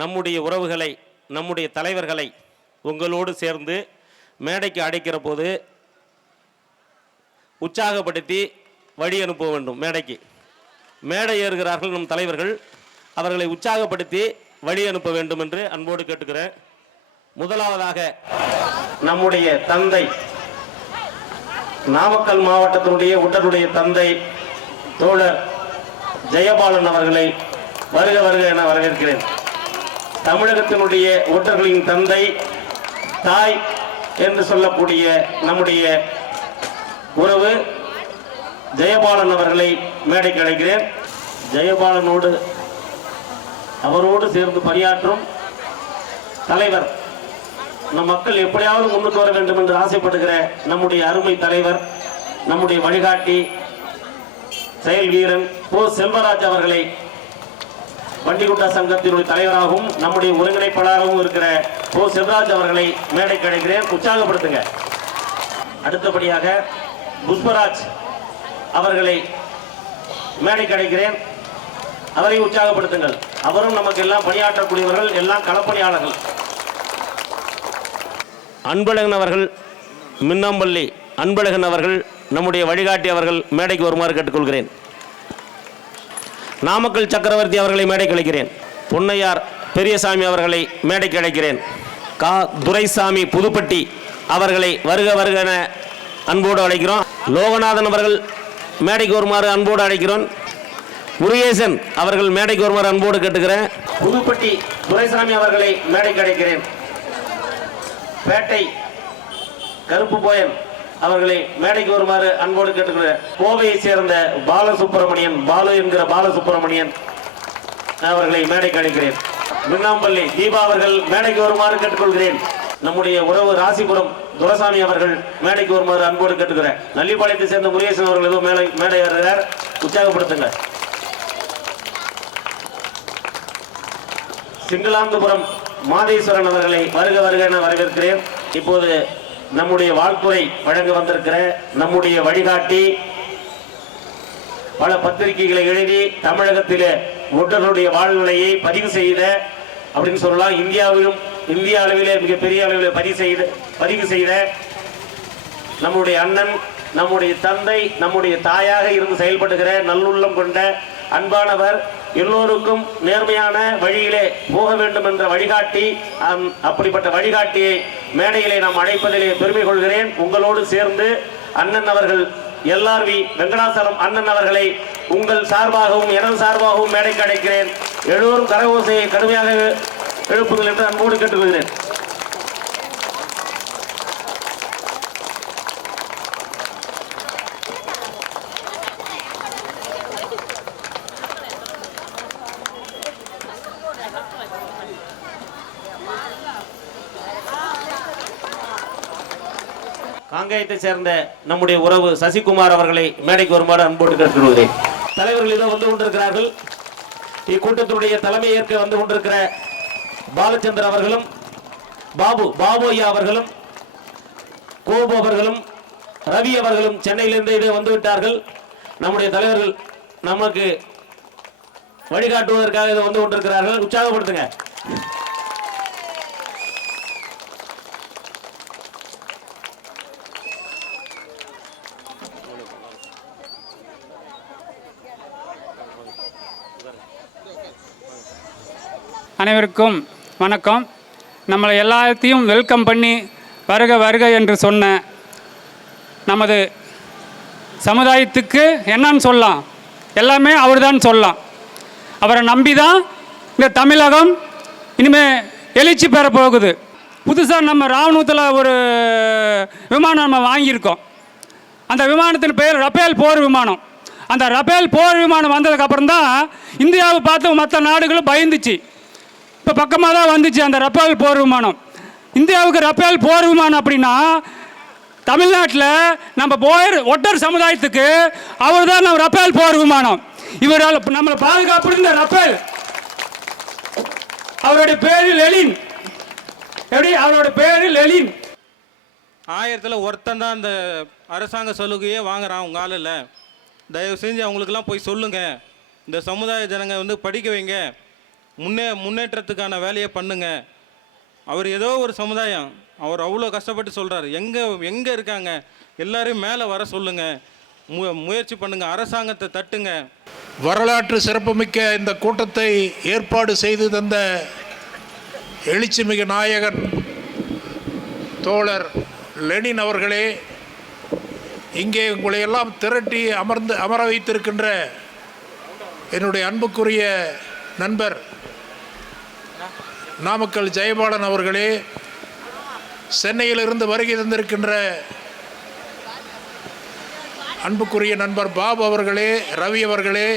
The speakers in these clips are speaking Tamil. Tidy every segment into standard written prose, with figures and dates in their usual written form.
நம்முடைய உறவுகளை, நம்முடைய தலைவர்களை உங்களோடு சேர்ந்து மேடைக்கு அழைக்கிற போது உற்சாகப்படுத்தி வழி அனுப்ப வேண்டும். மேடை ஏறுகிறார்கள் நம் தலைவர்கள், அவர்களை உற்சாகப்படுத்தி வழி அனுப்ப வேண்டும் என்று அன்போடு கேட்டுக்கிறேன். முதலாவதாக நம்முடைய தந்தை, நாமக்கல் மாவட்டத்தினுடைய உடனுடைய தந்தை தோழர் ஜெயபாலன் அவர்களை வருக வருக என வரவேற்கிறேன். தமிழகத்தினுடைய ஒற்றர்களின் தந்தை, தாய் என்று சொல்லக்கூடிய நம்முடைய உறவு ஜெயபாலன் அவர்களை மேடைக்கு அழைக்கிறேன். ஜெயபாலனோடு அவரோடு சேர்ந்து பணியாற்றும் தலைவர், நம் மக்கள் எப்படியாவது முன்னுக்கு வர வேண்டும் என்று ஆசைப்படுகிற நம்முடைய அருமை தலைவர், நம்முடைய வழிகாட்டி, செயல் வீரன் போ செல்வராஜ் அவர்களை வண்டிகுண்டா சங்கத்தினுடைய தலைவராகவும் நம்முடைய ஒருங்கிணைப்பாளராகவும் இருக்கிற போ செல்வராஜ் அவர்களை மேடைக்கு அழைக்கிறேன். உற்சாகப்படுத்துங்க. அடுத்தபடியாக புஷ்பராஜ் அவர்களை மேடைக்கு அழைக்கிறேன். அவரை உற்சாகப்படுத்துங்கள். அவரும் நமக்கு எல்லாம் பணியாற்றக்கூடியவர்கள், எல்லாம் களப்பணியாளர்கள். அன்பழகன் அவர்கள், மின்னம்பள்ளி அன்பழகன் அவர்கள், நம்முடைய வழிகாட்டி அவர்கள் மேடைக்கு வருமாறு கேட்டுக்கொள்கிறேன். நாமக்கல் சக்கரவர்த்தி அவர்களை மேடைக்கு அழைக்கிறேன். பொன்னையார் பெரியசாமி அவர்களை மேடைக்கு அழைக்கிறேன். கா துரைசாமி புதுப்பட்டி அவர்களை வருக வருக என அன்போடு அழைக்கிறோம். லோகநாதன் அவர்கள் மேடைக்கு வருமாறு அன்போடு அழைக்கிறோம். முருகேசன் அவர்கள் மேடைக்கு வருமாறு அன்போடு கேட்டுக்கிறேன். புதுப்பட்டி துரைசாமி அவர்களை மேடைக்கு அழைக்கிறேன். பேட்டை கருப்பு போயன் அவர்களை மேடைக்கு வருமாறு அன்போடு கேட்டுக்கிறேன். கோவையை சேர்ந்த பாலசுப்பிரமணியன், பாலு என்கிற பாலசுப்பிரமணியன் அவர்களை மேடைக்கு அழைக்கிறேன். மின்னாம்பள்ளி தீபா அவர்கள் மேடைக்கு வருமாறு கேட்டுக்கொள்கிறேன். நம்முடைய உறவு ராசிபுரம் துரசாமி அவர்கள் மேடைக்கு வருமாறு அன்போடு கேட்டுக்கிறேன். நல்லிப்பாளையத்தை சேர்ந்த முருகேசன் அவர்கள் ஏதோ மேடை ஏறுகிறார், உற்சாகப்படுத்துங்க. சிங்களாந்தபுரம் மாதேஸ்வரன் அவர்களை வருக வருக என வரவேற்கிறேன். இப்போது நம்முடைய வாழ்த்துறை வழங்க வந்திருக்கிற நம்முடைய வழிகாட்டி, பல பத்திரிகைகளை எழுதி தமிழகத்திலே ஒற்றர்களுடைய வாழ்நிலையை பதிவு செய்த அப்படின்னு சொல்லலாம், இந்திய அளவிலே மிகப்பெரிய அளவிலே பதிவு செய்த நம்முடைய அண்ணன், நம்முடைய தந்தை, நம்முடைய தாயாக இருந்து செயல்படுகிற நல்லுள்ளம் கொண்ட அன்பானவர், எல்லோருக்கும் நேர்மையான வழியிலே போக வேண்டும் என்ற வழிகாட்டி, அப்படிப்பட்ட வழிகாட்டியை மேடையிலே நாம் அழைப்பதிலே பெருமை கொள்கிறேன். உங்களோடு சேர்ந்து அண்ணன் அவர்கள் எல்ஆர்வி வெங்கடாசலம் அண்ணன் அவர்களை உங்கள் சார்பாகவும் எனது சார்பாகவும் மேடைக்கு அழைக்கிறேன். எல்லோரும் கரகோசையை கடுமையாக எழுப்புங்கள் என்று அன்போடு கேட்டுக்கொள்கிறேன். காங்கேயத்தை சேர்ந்த நம்முடைய உறவு சசிகுமார் அவர்களை மேடைக்கு வருமாறு அன்போடு கேட்டுக்கொள்கிறேன். தலைவர்கள் இதோ வந்து கொண்டிருக்கிறார்கள். இக்கூட்டத்தினுடைய தலைமை ஏற்க வந்து கொண்டிருக்கிற பாலச்சந்திர அவர்களும் பாபு ஐயா அவர்களும் கோபு அவர்களும் ரவி அவர்களும் சென்னையிலிருந்து இதே வந்துவிட்டார்கள். நம்முடைய தலைவர்கள் நமக்கு வழிகாட்டுவதற்காக இதை வந்து கொண்டிருக்கிறார்கள். உற்சாகப்படுத்துங்க. அனைவருக்கும் வணக்கம். நம்மளை எல்லாத்தையும் வெல்கம் பண்ணி வருக வருக என்று சொன்ன நமது சமுதாயத்துக்கு என்னன்னு சொல்லலாம், எல்லாமே அவர் தான் சொல்லலாம். அவரை நம்பி தான் இந்த தமிழகம் இனிமேல் எழுச்சி பெற போகுது. புதுசாக நம்ம இராணுவத்தில் ஒரு விமானம் நம்ம வாங்கியிருக்கோம். அந்த விமானத்தின் பெயர் ரஃபேல் போர் விமானம். அந்த ரஃபேல் போர் விமானம் வந்ததுக்கப்புறம் தான் இந்தியாவை பார்த்து மற்ற நாடுகளும் பயந்துச்சு. இப்போ பக்கமாக தான் வந்துச்சு அந்த ரஃபேல் போர் விமானம். இந்தியாவுக்கு ரஃபேல் போர் விமானம் அப்படின்னா தமிழ்நாட்டில் நம்ம ஒட்டர் சமுதாயத்துக்கு அவர் தான் நம்ம ரஃபேல் போர் விமானம். இவரால் நம்மளை பாதுகாப்பு இந்த ரஃபேல். அவருடைய பேரு லெலின். எப்படி அவரோட பேரு லெலின். 1000ல் ஒருத்தன் தான் அந்த அரசாங்க சலுகையே வாங்குறான். உங்கள் ஆளில் தயவு செஞ்சு அவங்களுக்கெல்லாம் போய் சொல்லுங்கள், இந்த சமுதாய ஜனங்க வந்து படிக்க வைங்க, முன்னேற்றத்துக்கான வேலையை பண்ணுங்க. அவர் ஏதோ ஒரு சமுதாயம், அவர் அவ்வளோ கஷ்டப்பட்டு சொல்கிறார். எங்கே இருக்காங்க எல்லாரையும் மேலே வர சொல்லுங்கள், முயற்சி பண்ணுங்கள், அரசாங்கத்தை தட்டுங்க. வரலாற்று சிறப்புமிக்க இந்த கூட்டத்தை ஏற்பாடு செய்து தந்த எழுச்சிமிகு நாயகன் தோழர் லெனின் அவர்களே, இங்கே உங்களை எல்லாம் திரட்டி அமர வைத்திருக்கின்ற என்னுடைய அன்புக்குரிய நண்பர் நாமக்கல் ஜெயபாலன் அவர்களே, சென்னையிலிருந்து வருகை தந்திருக்கின்ற அன்புக்குரிய நண்பர் பாபு அவர்களே, ரவி அவர்களே,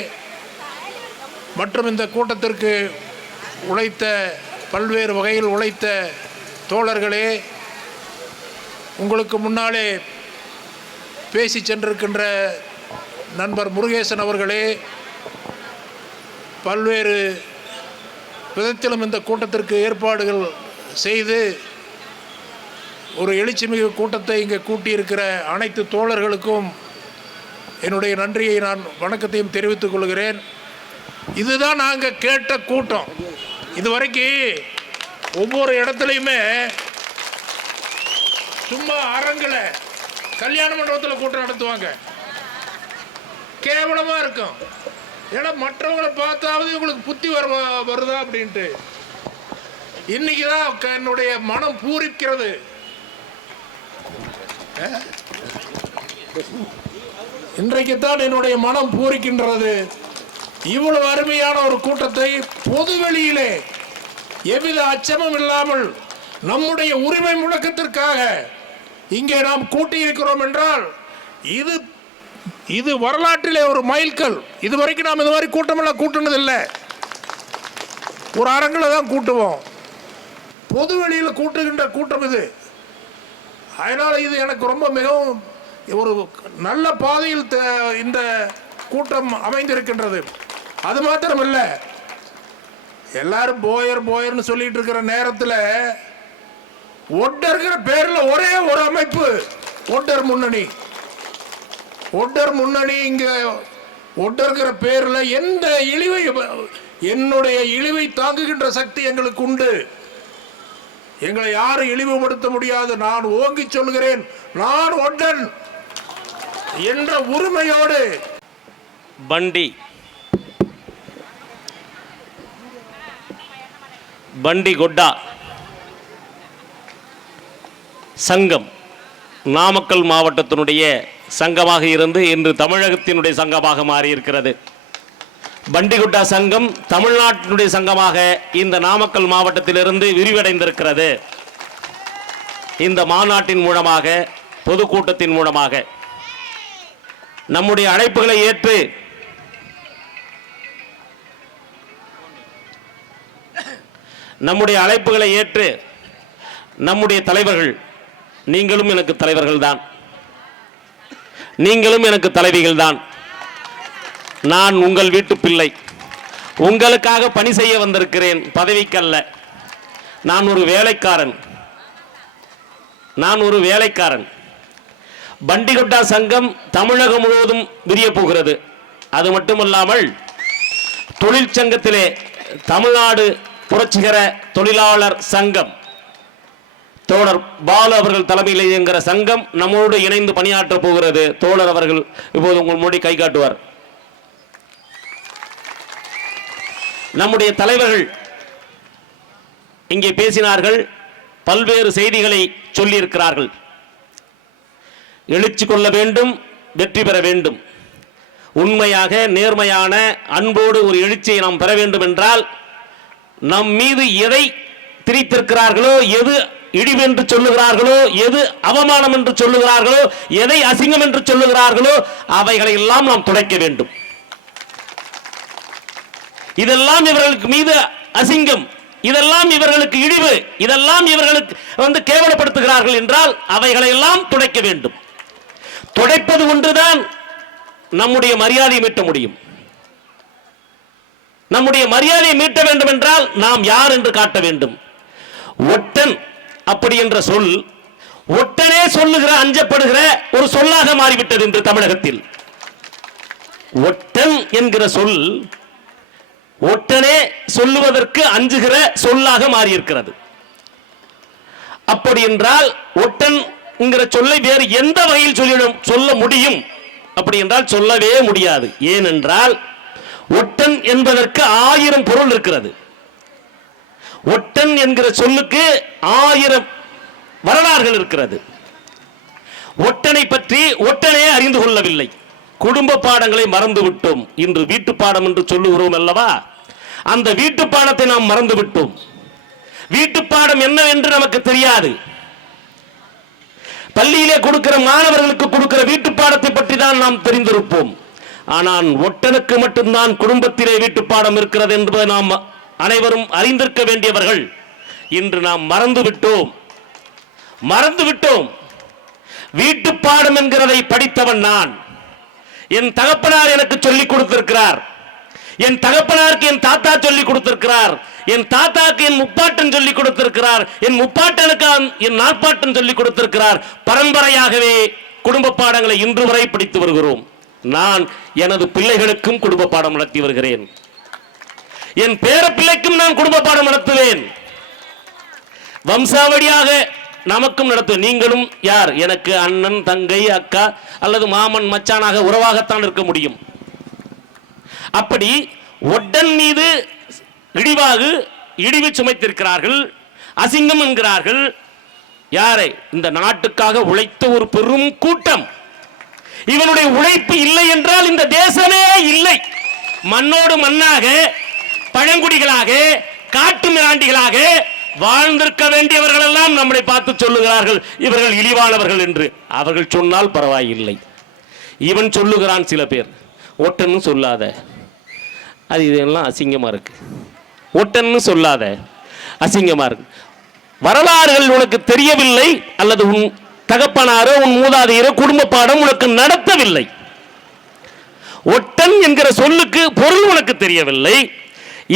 மற்றும் இந்த கூட்டத்திற்கு உழைத்த பல்வேறு வகையில் உழைத்த தோழர்களே, உங்களுக்கு முன்னாலே பேசி சென்றிருக்கின்ற நண்பர் முருகேசன் அவர்களே, பல்வேறு விதத்திலும் இந்த கூட்டத்திற்கு ஏற்பாடுகள் செய்து ஒரு எழுச்சிமிகு கூட்டத்தை இங்கே கூட்டியிருக்கிற அனைத்து தோழர்களுக்கும் என்னுடைய நன்றியை நான் வணக்கத்தையும் தெரிவித்துக் கொள்கிறேன். இதுதான் நாங்கள் கேட்ட கூட்டம். இதுவரைக்கும் ஒவ்வொரு இடத்துலையுமே சும்மா அரங்கில் கல்யாண மண்டபத்தில் கூட்டம் நடத்துவாங்க, கேவலமாக இருக்கும். ஏன்னா மற்றவங்களை பார்த்தாவது உங்களுக்கு புத்தி வருதா அப்படின்ட்டு. இன்னைக்கு தான் என்னுடைய மனம் பூரிக்கிறது. இன்றைக்கு தான் என்னுடைய மனம் பூரிக்கின்றது. இவ்வளவு அருமையான ஒரு கூட்டத்தை பொதுவெளியிலே எவ்வித அச்சமும் இல்லாமல் நம்முடைய உரிமை முழக்கத்திற்காக இங்கே நாம் கூட்டியிருக்கிறோம் என்றால் இது வரலாற்றிலே ஒரு மைல்கல். இதுவரைக்கும் நாம் இந்த மாதிரி கூட்டமெல்லாம் கூட்டினதில்லை. ஒரு அரங்கில் தான் கூட்டுவோம், பொது வெளியில் கூட்டுகின்ற கூட்டம் இது. அதனால் இது எனக்கு ரொம்ப மிகவும் ஒரு நல்ல பாதையில் இந்த கூட்டம் அமைந்திருக்கின்றது. அது மாத்திரமல்ல, எல்லாரும் போயர்னு சொல்லிட்டு இருக்கிற நேரத்தில் ஒட்டர்கிற பேரில் ஒரே ஒரு அமைப்பு ஒட்டர் முன்னணி. ஒட்டர் முன்னணி இங்க ஒட்டர்கிற பேரில் எந்த இழிவை, என்னுடைய இழிவை தாங்குகின்ற சக்தி எங்களுக்கு உண்டு. எங்களை யாரும் இழிவுபடுத்த முடியாது. நான் ஓங்கி சொல்கிறேன், நான் ஒட்டன் என்ற உரிமையோடு பண்டி கொட்டா சங்கம் நாமக்கல் மாவட்டத்தினுடைய சங்கமாக இருந்து இன்று தமிழகத்தினுடைய சங்கமாக மாறியிருக்கிறது. பண்டிகுட்டா சங்கம் தமிழ்நாட்டினுடைய சங்கமாக இந்த நாமக்கல் மாவட்டத்திலிருந்து விரிவடைந்திருக்கிறது. இந்த மாநாட்டின் மூலமாக, பொதுக்கூட்டத்தின் மூலமாக நம்முடைய அழைப்புகளை ஏற்று நம்முடைய தலைவர்கள், நீங்களும் எனக்கு தலைவர்கள் தான், நீங்களும் எனக்கு தலைவிகள் தான். நான் உங்கள் வீட்டு பிள்ளை, உங்களுக்காக பணி செய்ய வந்திருக்கிறேன், பதவிக்கல்ல. நான் ஒரு வேலைக்காரன். பண்டிகுட்டா சங்கம் தமிழகம் முழுவதும் விரிய போகிறது. அது மட்டுமல்லாமல் தொழிற்சங்கத்திலே தமிழ்நாடு புரட்சிகர தொழிலாளர் சங்கம், தோழர் பாலு அவர்கள் தலைமையில் இயங்குகிற சங்கம் நம்மோடு இணைந்து பணியாற்ற போகிறது. தோழர் அவர்கள் இப்போது உங்கள் மொழி கை காட்டுவார். நம்முடைய தலைவர்கள் இங்கே பேசினார்கள், பல்வேறு செய்திகளை சொல்லியிருக்கிறார்கள். எழுச்சி கொள்ள வேண்டும், வெற்றி பெற வேண்டும். உண்மையாக நேர்மையான அன்போடு ஒரு எழுச்சியை நாம் பெற வேண்டும் என்றால் நம் மீது எதை திரித்திருக்கிறார்களோ, எது இழிவு என்று சொல்லுகிறார்களோ, எது அவமானம் என்று சொல்லுகிறார்களோ, எதை அசிங்கம் என்று சொல்லுகிறார்களோ, அவைகளை எல்லாம் நாம் துடைக்க வேண்டும். இதெல்லாம் இவர்களுக்கு மீது அசிங்கம், இதெல்லாம் இவர்களுக்கு இழிவு, இதெல்லாம் இவர்களுக்கு கேவலப்படுத்துகிறார்கள் என்றால் அவைகளை எல்லாம் துடைக்க வேண்டும். துடைப்பது ஒன்றுதான் நம்முடைய மரியாதையை மீட்ட முடியும். நம்முடைய மரியாதையை மீட்ட வேண்டும் என்றால் நாம் யார் என்று காட்ட வேண்டும். ஒட்டன் அப்படி என்ற சொல் ஒட்டனே சொல்லுகிற, அஞ்சப்படுகிற ஒரு சொல்லாக மாறிவிட்டது இன்று தமிழகத்தில். ஒட்டன் என்கிற சொல் ஒட்டனே சொல்லுவதற்கு அஞ்சுகிற சொல்லாக மாறியிருக்கிறது. அப்படி என்றால் ஒட்டன் சொல்லை வேறு எந்த வகையில் சொல்ல முடியும்? அப்படி என்றால் சொல்லவே முடியாது. ஏனென்றால் ஒட்டன் என்பதற்கு 1000 பொருள் இருக்கிறது. ஒட்டன் என்கிற சொல்லுக்கு 1000 வரலாறுகள் இருக்கிறது. ஒட்டனை பற்றி ஒட்டனே அறிந்து கொள்ளவில்லை. குடும்ப பாடங்களை மறந்து விட்டோம். இன்று வீட்டு பாடம் என்று சொல்லுகிறோம் அல்லவா, அந்த வீட்டு பாடத்தை நாம் மறந்து விட்டோம். வீட்டு பாடம் என்னவென்று நமக்கு தெரியாது. பள்ளியிலே கொடுக்கிற மாணவர்களுக்கு கொடுக்கிற வீட்டு பாடத்தை பற்றி தான் நாம் தெரிந்திருப்போம். ஆனால் ஒட்டனுக்கு மட்டும்தான் குடும்பத்திலே வீட்டு பாடம் இருக்கிறது என்பதை நாம் அனைவரும் அறிந்திருக்க வேண்டியவர்கள். இன்று நாம் மறந்து விட்டோம். வீட்டு பாடம் என்கிறதை படித்தவன் நான். என் தகப்பனார் எனக்கு சொல்லிக் கொடுத்திருக்கிறார். என் தகப்பனாருக்கு என் தாத்தா சொல்லிக் கொடுத்திருக்கிறார். என் தாத்தாக்கு என் முப்பாட்டன் சொல்லிக் கொடுத்திருக்கிறார். என் முப்பாட்டனுக்கு என் நாட்பாட்டன் சொல்லிக் கொடுத்திருக்கிறார். பரம்பரையாகவே குடும்ப பாடங்களை இன்று வரை படித்து வருகிறோம். நான் எனது பிள்ளைகளுக்கும் குடும்ப பாடம் நடத்தி வருகிறேன். என் பேர பிள்ளைக்கும் நான் குடும்ப பாடம் நடத்துவேன். வம்சாவளியாக நமக்கும் நடத்துவேன். நீங்களும் யார்? எனக்கு அண்ணன், தங்கை, அக்கா அல்லது மாமன், மச்சானாக உறவாகத்தான் இருக்க முடியும். அப்படி ஒட்டன் மீது இடிவு சுமைத்திருக்கிறார்கள், அசிங்கம் என்கிறார்கள். யாரை? இந்த நாட்டுக்காக உழைத்த ஒரு பெரும் கூட்டம். இவனுடைய உழைப்பு இல்லை என்றால் இந்த தேசமே இல்லை. மண்ணோடு மண்ணாக, பழங்குடிகளாக, காட்டு மிராண்டிகளாக வாழ்ந்திருக்க வேண்டியவர்கள் எல்லாம் நம்மை பார்த்து சொல்லுகிறார்கள் இவர்கள் இழிவானவர்கள் என்று. அவர்கள் சொன்னால் பரவாயில்லை. இவன் சொல்லுகிறான் சில பேர், ஒட்டன்னு சொல்லாத, அது இதெல்லாம் அசிங்கமா இருக்கு. ஒட்டன்னு சொல்லாத, அசிங்கமா இருக்கு. வரலாறுகள் உனக்கு தெரியவில்லை, அல்லது உன் தகப்பனாரோ உன் மூதாதையரோ குடும்ப பாடம் உனக்கு நடத்தவில்லை. ஒட்டன் என்கிற சொல்லுக்கு பொருள் உனக்கு தெரியவில்லை.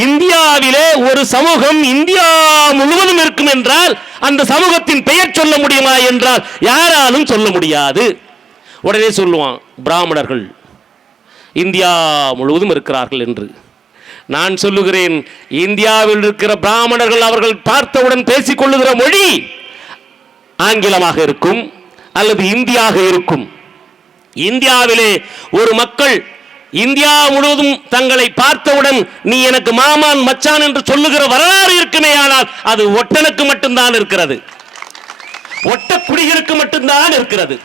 இந்தியாவிலே ஒரு சமூகம் இந்தியா முழுவதும் இருக்கும் என்றால் அந்த சமூகத்தின் பெயர் சொல்ல முடியுமா என்றால் யாராலும் சொல்ல முடியாது. உடனே சொல்லுவான், பிராமணர்கள் இந்தியா முழுவதும் இருக்கிறார்கள் என்று. நான் சொல்லுகிறேன், இந்தியாவில் இருக்கிற பிராமணர்கள் அவர்கள் பார்த்தவுடன் பேசிக் கொள்ளுகிற மொழி ஆங்கிலமாக இருக்கும் அல்லது இந்தியாக இருக்கும். இந்தியாவிலே ஒரு மக்கள் இந்தியா முழுவதும் தங்களை பார்த்தவுடன் நீ எனக்கு மாமான், மச்சான் என்று சொல்லுகிற வரலாறு இருக்குமே, ஆனால் அது ஒட்டனுக்கு மட்டும்தான் இருக்கிறது. ஒட்ட குடிகளுக்கு மட்டும்தான் இருக்கிறது.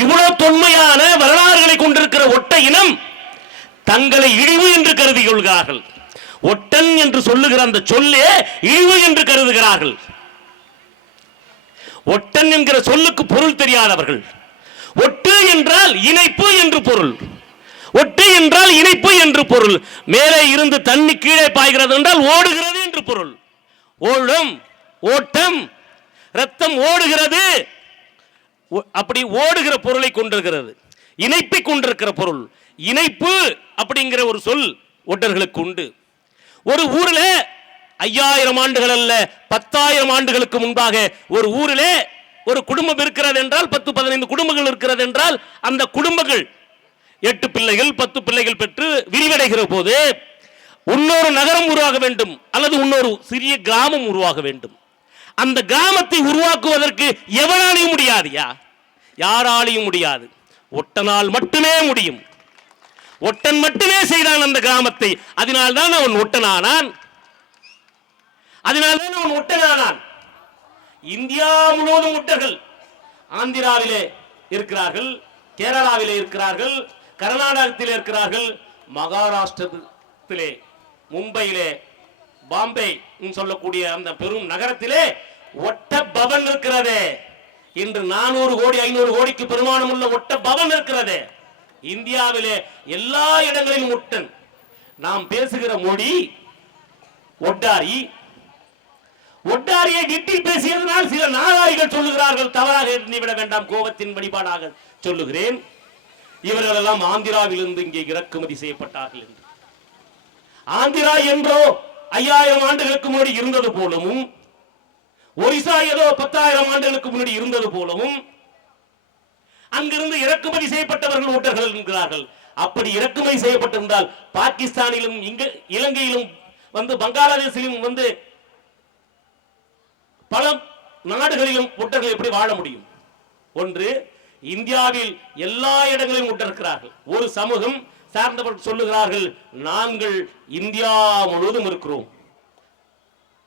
இவ்வளவு தொன்மையான வரலாறுகளை கொண்டிருக்கிற ஒட்ட இனம் தங்களை இழிவு என்று கருதி கொள்கிறார்கள். ஒட்டன் என்று சொல்லுகிற அந்த சொல்லே இழிவு என்று கருதுகிறார்கள். ஒட்டன் என்கிற சொல்லுக்கு பொருள் தெரியாதவர்கள். ஒட்டு என்றால் இணைப்பு என்று பொருள். ஒட்டு என்றால் இணைப்பு என்று பொருள். மேலே இருந்து தண்ணி கீழே பாய்கிறது என்றால் ஓடுகிறது என்று பொருள். ஓடும், ஓட்டம், ரத்தம் ஓடுகிறது, அப்படி ஓடுகிற பொருளை கொண்டிருக்கிறது. இணைப்பை கொண்டிருக்கிற பொருள். இணைப்பு அப்படிங்கிற ஒரு சொல் ஒட்டர்களுக்கு உண்டு. ஒரு ஊரில் 5000 ஆண்டுகள் அல்ல 10,000 ஆண்டுகளுக்கு முன்பாக ஒரு ஊரிலே ஒரு குடும்பம் இருக்கிறது என்றால், 10-15 குடும்பங்கள் இருக்கிறது என்றால், அந்த குடும்பங்கள் 8 பிள்ளைகள் 10 பிள்ளைகள் பெற்று விரிவடைகிற போது இன்னொரு நகரம் உருவாக வேண்டும் அல்லது இன்னொரு சிறிய கிராமம் உருவாக வேண்டும். அந்த கிராமத்தை உருவாக்குவதற்கு எவனாலையும் முடியாதுயா, யாராலையும் முடியாது. ஒட்டனால் மட்டுமே முடியும். ஒட்டன் மட்டுமே செய்தான் அந்த கிராமத்தை. அதனால்தான் அவன் ஒட்டனானான். இந்தியா முழுவதும் ஒட்டர்கள் ஆந்திராவிலே இருக்கிறார்கள், கேரளாவிலே இருக்கிறார்கள், கர்நாடகத்திலே இருக்கிறார்கள், மகாராஷ்டிரத்திலே மும்பையிலே பாம்பே சொல்லக்கூடிய அந்த பெரும் நகரத்திலே ஒட்ட பவன் இருக்கிறது. இன்று 400 கோடி 500 கோடிக்கு பெருமானம் உள்ள ஒட்ட பவன் இருக்கிறது. இந்தியாவிலே எல்லா இடங்களிலும் ஒட்டன். நாம் பேசுகிற மொழி ஒட்டாரி. ஒட்டாரியை டிட்டில் பேசியதனால் சில நாகாரிகள் சொல்லுகிறார்கள், தவறாக எண்ணிவிட வேண்டாம், கோபத்தின் வழிபாடாக சொல்லுகிறேன். இவர்கள் எல்லாம் ஆந்திராவிலிருந்து இங்கே இறக்குமதி செய்யப்பட்டார்கள் என்று. ஆந்திரா என்றோ 5000 ஆண்டுகளுக்கு முன்னாடி இருந்தது போலவும், ஒரிசா ஏதோ 10,000 ஆண்டுகளுக்கு முன்னாடி இருந்தது போலவும் அங்கிருந்து இறக்குமதி செய்யப்பட்டவர்கள் ஒட்டர்கள் என்கிறார்கள். அப்படி இறக்குமதி செய்யப்பட்டிருந்தால் பாகிஸ்தானிலும் இலங்கையிலும் பங்களாதேஷிலும் பல நாடுகளிலும் ஒட்டர்கள் எப்படி வாழ முடியும்? ஒன்று, இந்தியாவில் எல்லா இடங்களிலும் ஒட்டிருக்கிறார்கள். ஒரு சமூகம் சார்ந்தவர்கள் சொல்லுகிறார்கள், நாங்கள் இந்தியா முழுவதும் இருக்கிறோம்,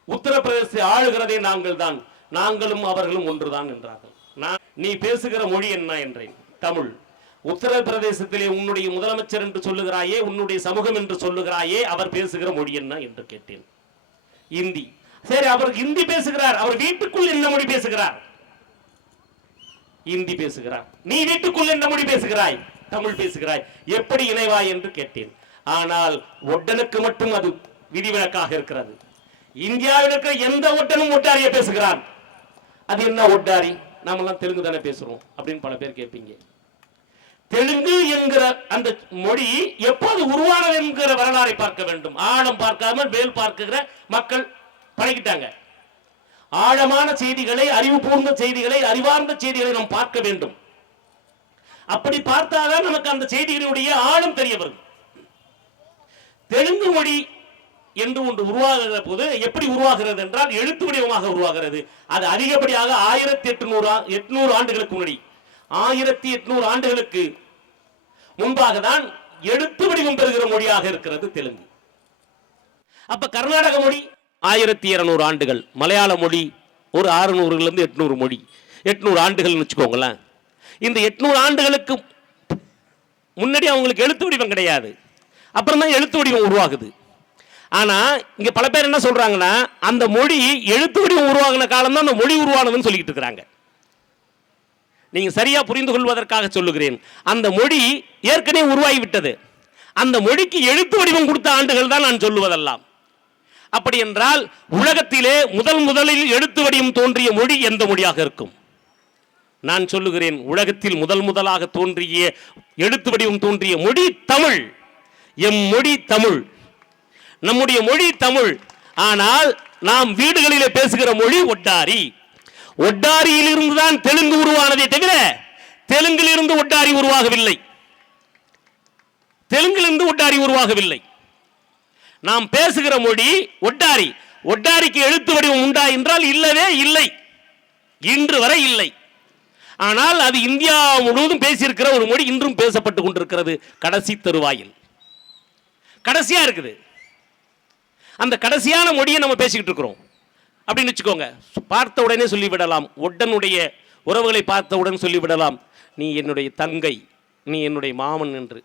உத்தரப்பிரதேச ஆளுகிறதே நாங்கள் தான், நாங்களும் அவர்களும் ஒன்றுதான் என்றார்கள். நீ பேசுகிற மொழி என்ன என்றேன். தமிழ். உத்தரப்பிரதேசத்திலே உன்னுடைய முதலமைச்சர் என்று சொல்லுகிறாயே, உன்னுடைய சமூகம் என்று சொல்லுகிறாயே, அவர் பேசுகிற மொழி என்ன என்று கேட்டேன். இந்தி. சரி, அவர் இந்தி பேசுகிறார், அவர் வீட்டுக்குள் என்ன மொழி பேசுகிறார்? இந்தி பேசுகிறார். நீ வீட்டுக்குள் என்ன மொழி பேசுகிறாய்? தமிழ் பேசுகிறாய். எப்படி இணைவாய் என்று கேட்டேன். ஆனால் ஒட்டனுக்கு மட்டும் அது விதிவிலக்காக இருக்கிறது. இந்தியாவில் இருக்கிற எந்த ஒட்டனும் ஒட்டாரிய பேசுகிறான். அது என்ன ஒட்டாரி? நாமெல்லாம் தெலுங்கு தானே பேசுறோம் அப்படின்னு பல பேர் கேட்பீங்க. தெலுங்கு என்கிற அந்த மொழி எப்போது உருவானது என்கிற வரலாறை பார்க்க வேண்டும். ஆழம் பார்க்காமல் வேல் பார்க்கிற மக்கள் பழகிட்டாங்க. ஆழமான செய்திகளை, அறிவுபூர்ந்த செய்திகளை, அறிவார்ந்த செய்திகளை நாம் பார்க்க வேண்டும். அப்படி பார்த்தாதான் நமக்கு அந்த செய்திகளுடைய ஆழம் தெரிய வரும். தெலுங்கு மொழி என்று ஒன்று உருவாகிற போது எப்படி உருவாகிறது என்றால் எழுத்து வடிவமாக உருவாகிறது. அது அதிகப்படியாக 1800 ஆண்டுகளுக்கு முன்னாடி, 1800 ஆண்டுகளுக்கு முன்பாக தான் எழுத்து வடிவம் பெறுகிற மொழியாக இருக்கிறது தெலுங்கு. அப்ப கர்நாடக மொழி 1200 ஆண்டுகள், மலையாள மொழி ஒரு 600 800 மொழி, 800 ஆண்டுகள் வச்சுக்கோங்களேன். இந்த 800 ஆண்டுகளுக்கு முன்னாடி அவங்களுக்கு எழுத்து வடிவம் கிடையாது. அப்புறம் தான் எழுத்து வடிவம் உருவாகுது. ஆனா இங்க பல பேர் என்ன சொல்றாங்கன்னா, அந்த மொழி எழுத்து வடிவம் உருவாகின காலம் தான் அந்த மொழி உருவானதுன்னு சொல்லிட்டு இருக்கிறாங்க. நீங்க சரியா புரிந்து கொள்வதற்காக சொல்லுகிறேன். அந்த மொழி ஏற்கனவே உருவாகி விட்டது. அந்த மொழிக்கு எழுத்து வடிவம் கொடுத்த ஆண்டுகள் தான் நான் சொல்லுவதெல்லாம். அப்படி என்றால் உலகத்திலே முதலில் எழுத்து வடிவம் தோன்றிய மொழி எந்த மொழியாக இருக்கும்? நான் சொல்லுகிறேன், உலகத்தில் முதலாக தோன்றிய எழுத்து வடிவம் தோன்றிய மொழி தமிழ். எம் மொழி தமிழ், நம்முடைய மொழி தமிழ். ஆனால் நாம் வீடுகளிலே பேசுகிற மொழி ஒட்டாரி. ஒட்டாரியில் இருந்துதான் தெலுங்கு உருவானதே தவிர தெலுங்கில் இருந்து ஒட்டாரி உருவாகவில்லை. தெலுங்கிலிருந்து ஒட்டாரி உருவாகவில்லை. நாம் பேசுகிற மொழி ஒட்டாரி. ஒட்டாரிக்கு எழுத்து வடிவம் உண்டா என்றால் இல்லவே இல்லை, இன்று வரை இல்லை. ஆனால் அது இந்தியா முழுவதும் பேசியிருக்கிற ஒரு மொழி, இன்றும் பேசப்பட்டு கொண்டிருக்கிறது. கடைசி தருவாயில் கடைசியா இருக்குது. அந்த கடைசியான மொழியை நம்ம பேசிக்கிட்டு இருக்கிறோம் அப்படின்னு வச்சுக்கோங்க. பார்த்த உடனே சொல்லிவிடலாம், ஒட்டனுடைய உறவுகளை பார்த்தவுடன் சொல்லிவிடலாம், நீ என்னுடைய தங்கை, நீ என்னுடைய மாமன் என்று.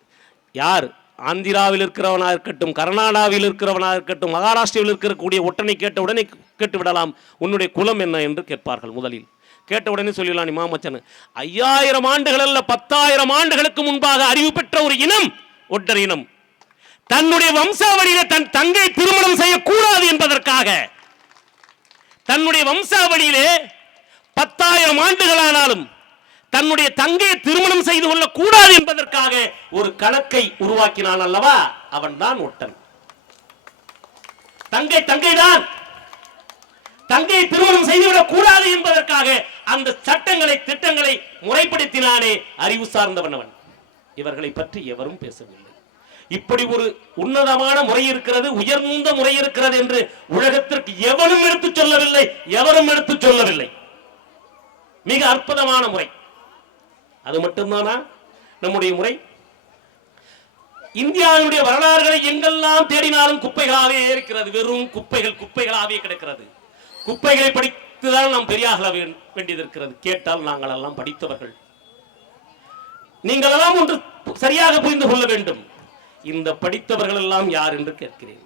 யார்? ஆந்திராவில் இருக்கிறவனாக இருக்கட்டும், கர்நாடகாவில் இருக்கிறவனாக இருக்கட்டும், மகாராஷ்டிராவில் இருக்கக்கூடிய ஒட்டனை கேட்ட உடனே கேட்டுவிடலாம், உன்னுடைய குலம் என்ன என்று கேட்பார்கள். முதலில் கேட்ட உடனே சொல்லிடலாம், நீ மாமச்சன். 5000 ஆண்டுகள் அல்ல, 10,000 ஆண்டுகளுக்கு முன்பாக அறிவு பெற்ற ஒரு இனம் ஒட்டர் இனம். தன்னுடைய வம்சாவளியிலே தன் தங்கை திருமணம் செய்யக்கூடாது என்பதற்காக, தன்னுடைய வம்சாவளியிலே 10,000 ஆண்டுகளானாலும் தன்னுடைய தங்கையை திருமணம் செய்து கொள்ள கூடாது என்பதற்காக ஒரு கணக்கை உருவாக்கினான் அல்லவா, அவன் தான் ஒட்டன். தங்கைதான், தங்கையை திருமணம் செய்துவிடக் கூடாது என்பதற்காக அந்த சட்டங்களை, திட்டங்களை முறைப்படுத்தினானே அறிவு சார்ந்தவன் அவன். இவர்களை பற்றி எவரும் பேசவில்லை. இப்படி ஒரு உன்னதமான முறை இருக்கிறது, உயர்ந்த முறை இருக்கிறது என்று உலகத்திற்கு எவரும் எடுத்துச் சொல்லவில்லை, எவரும் எடுத்துச் சொல்லவில்லை. மிக அற்புதமான முறை. அது மட்டும்தானா நம்முடைய முறை? இந்தியாவுடைய வரலாறுகளை எங்கெல்லாம் தேடினாலும் குப்பைகளாகவே இருக்கிறது. வெறும் குப்பைகளாகவே கிடக்கிறது. குப்பைகளை படித்துதான் நாம் பெரியாக வேண்டியது இருக்கிறது. கேட்டால் நாங்கள் எல்லாம் படித்தவர்கள். நீங்கள் எல்லாம் ஒன்று சரியாக புரிந்து கொள்ள வேண்டும். இந்த படித்தவர்கள் எல்லாம் யார் என்று கேட்கிறேன்.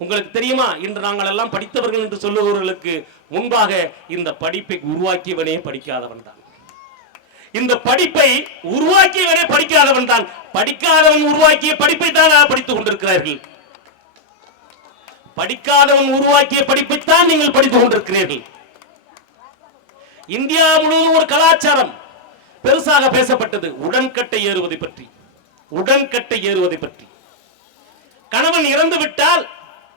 உங்களுக்கு தெரியுமா, இன்று நாங்கள் எல்லாம் படித்தவர்கள் என்று சொல்லுபவர்களுக்கு முன்பாக இந்த படிப்பை உருவாக்கியவனே படிக்காதவன் தான். இந்த படிப்பை உருவாக்கியவனே படிக்காதவன் தான். படிக்காதவன் உருவாக்கிய படிப்பை தான் படித்துக் கொண்டிருக்கிறார்கள். படிக்காதவன் உருவாக்கிய படிப்பைத்தான் நீங்கள் படித்துக் கொண்டிருக்கிறீர்கள். இந்தியா முழுவதும் ஒரு கலாச்சாரம் பெருசாக பேசப்பட்டது, உடன்கட்டை ஏறுவதை பற்றி. கணவன் இறந்து விட்டால்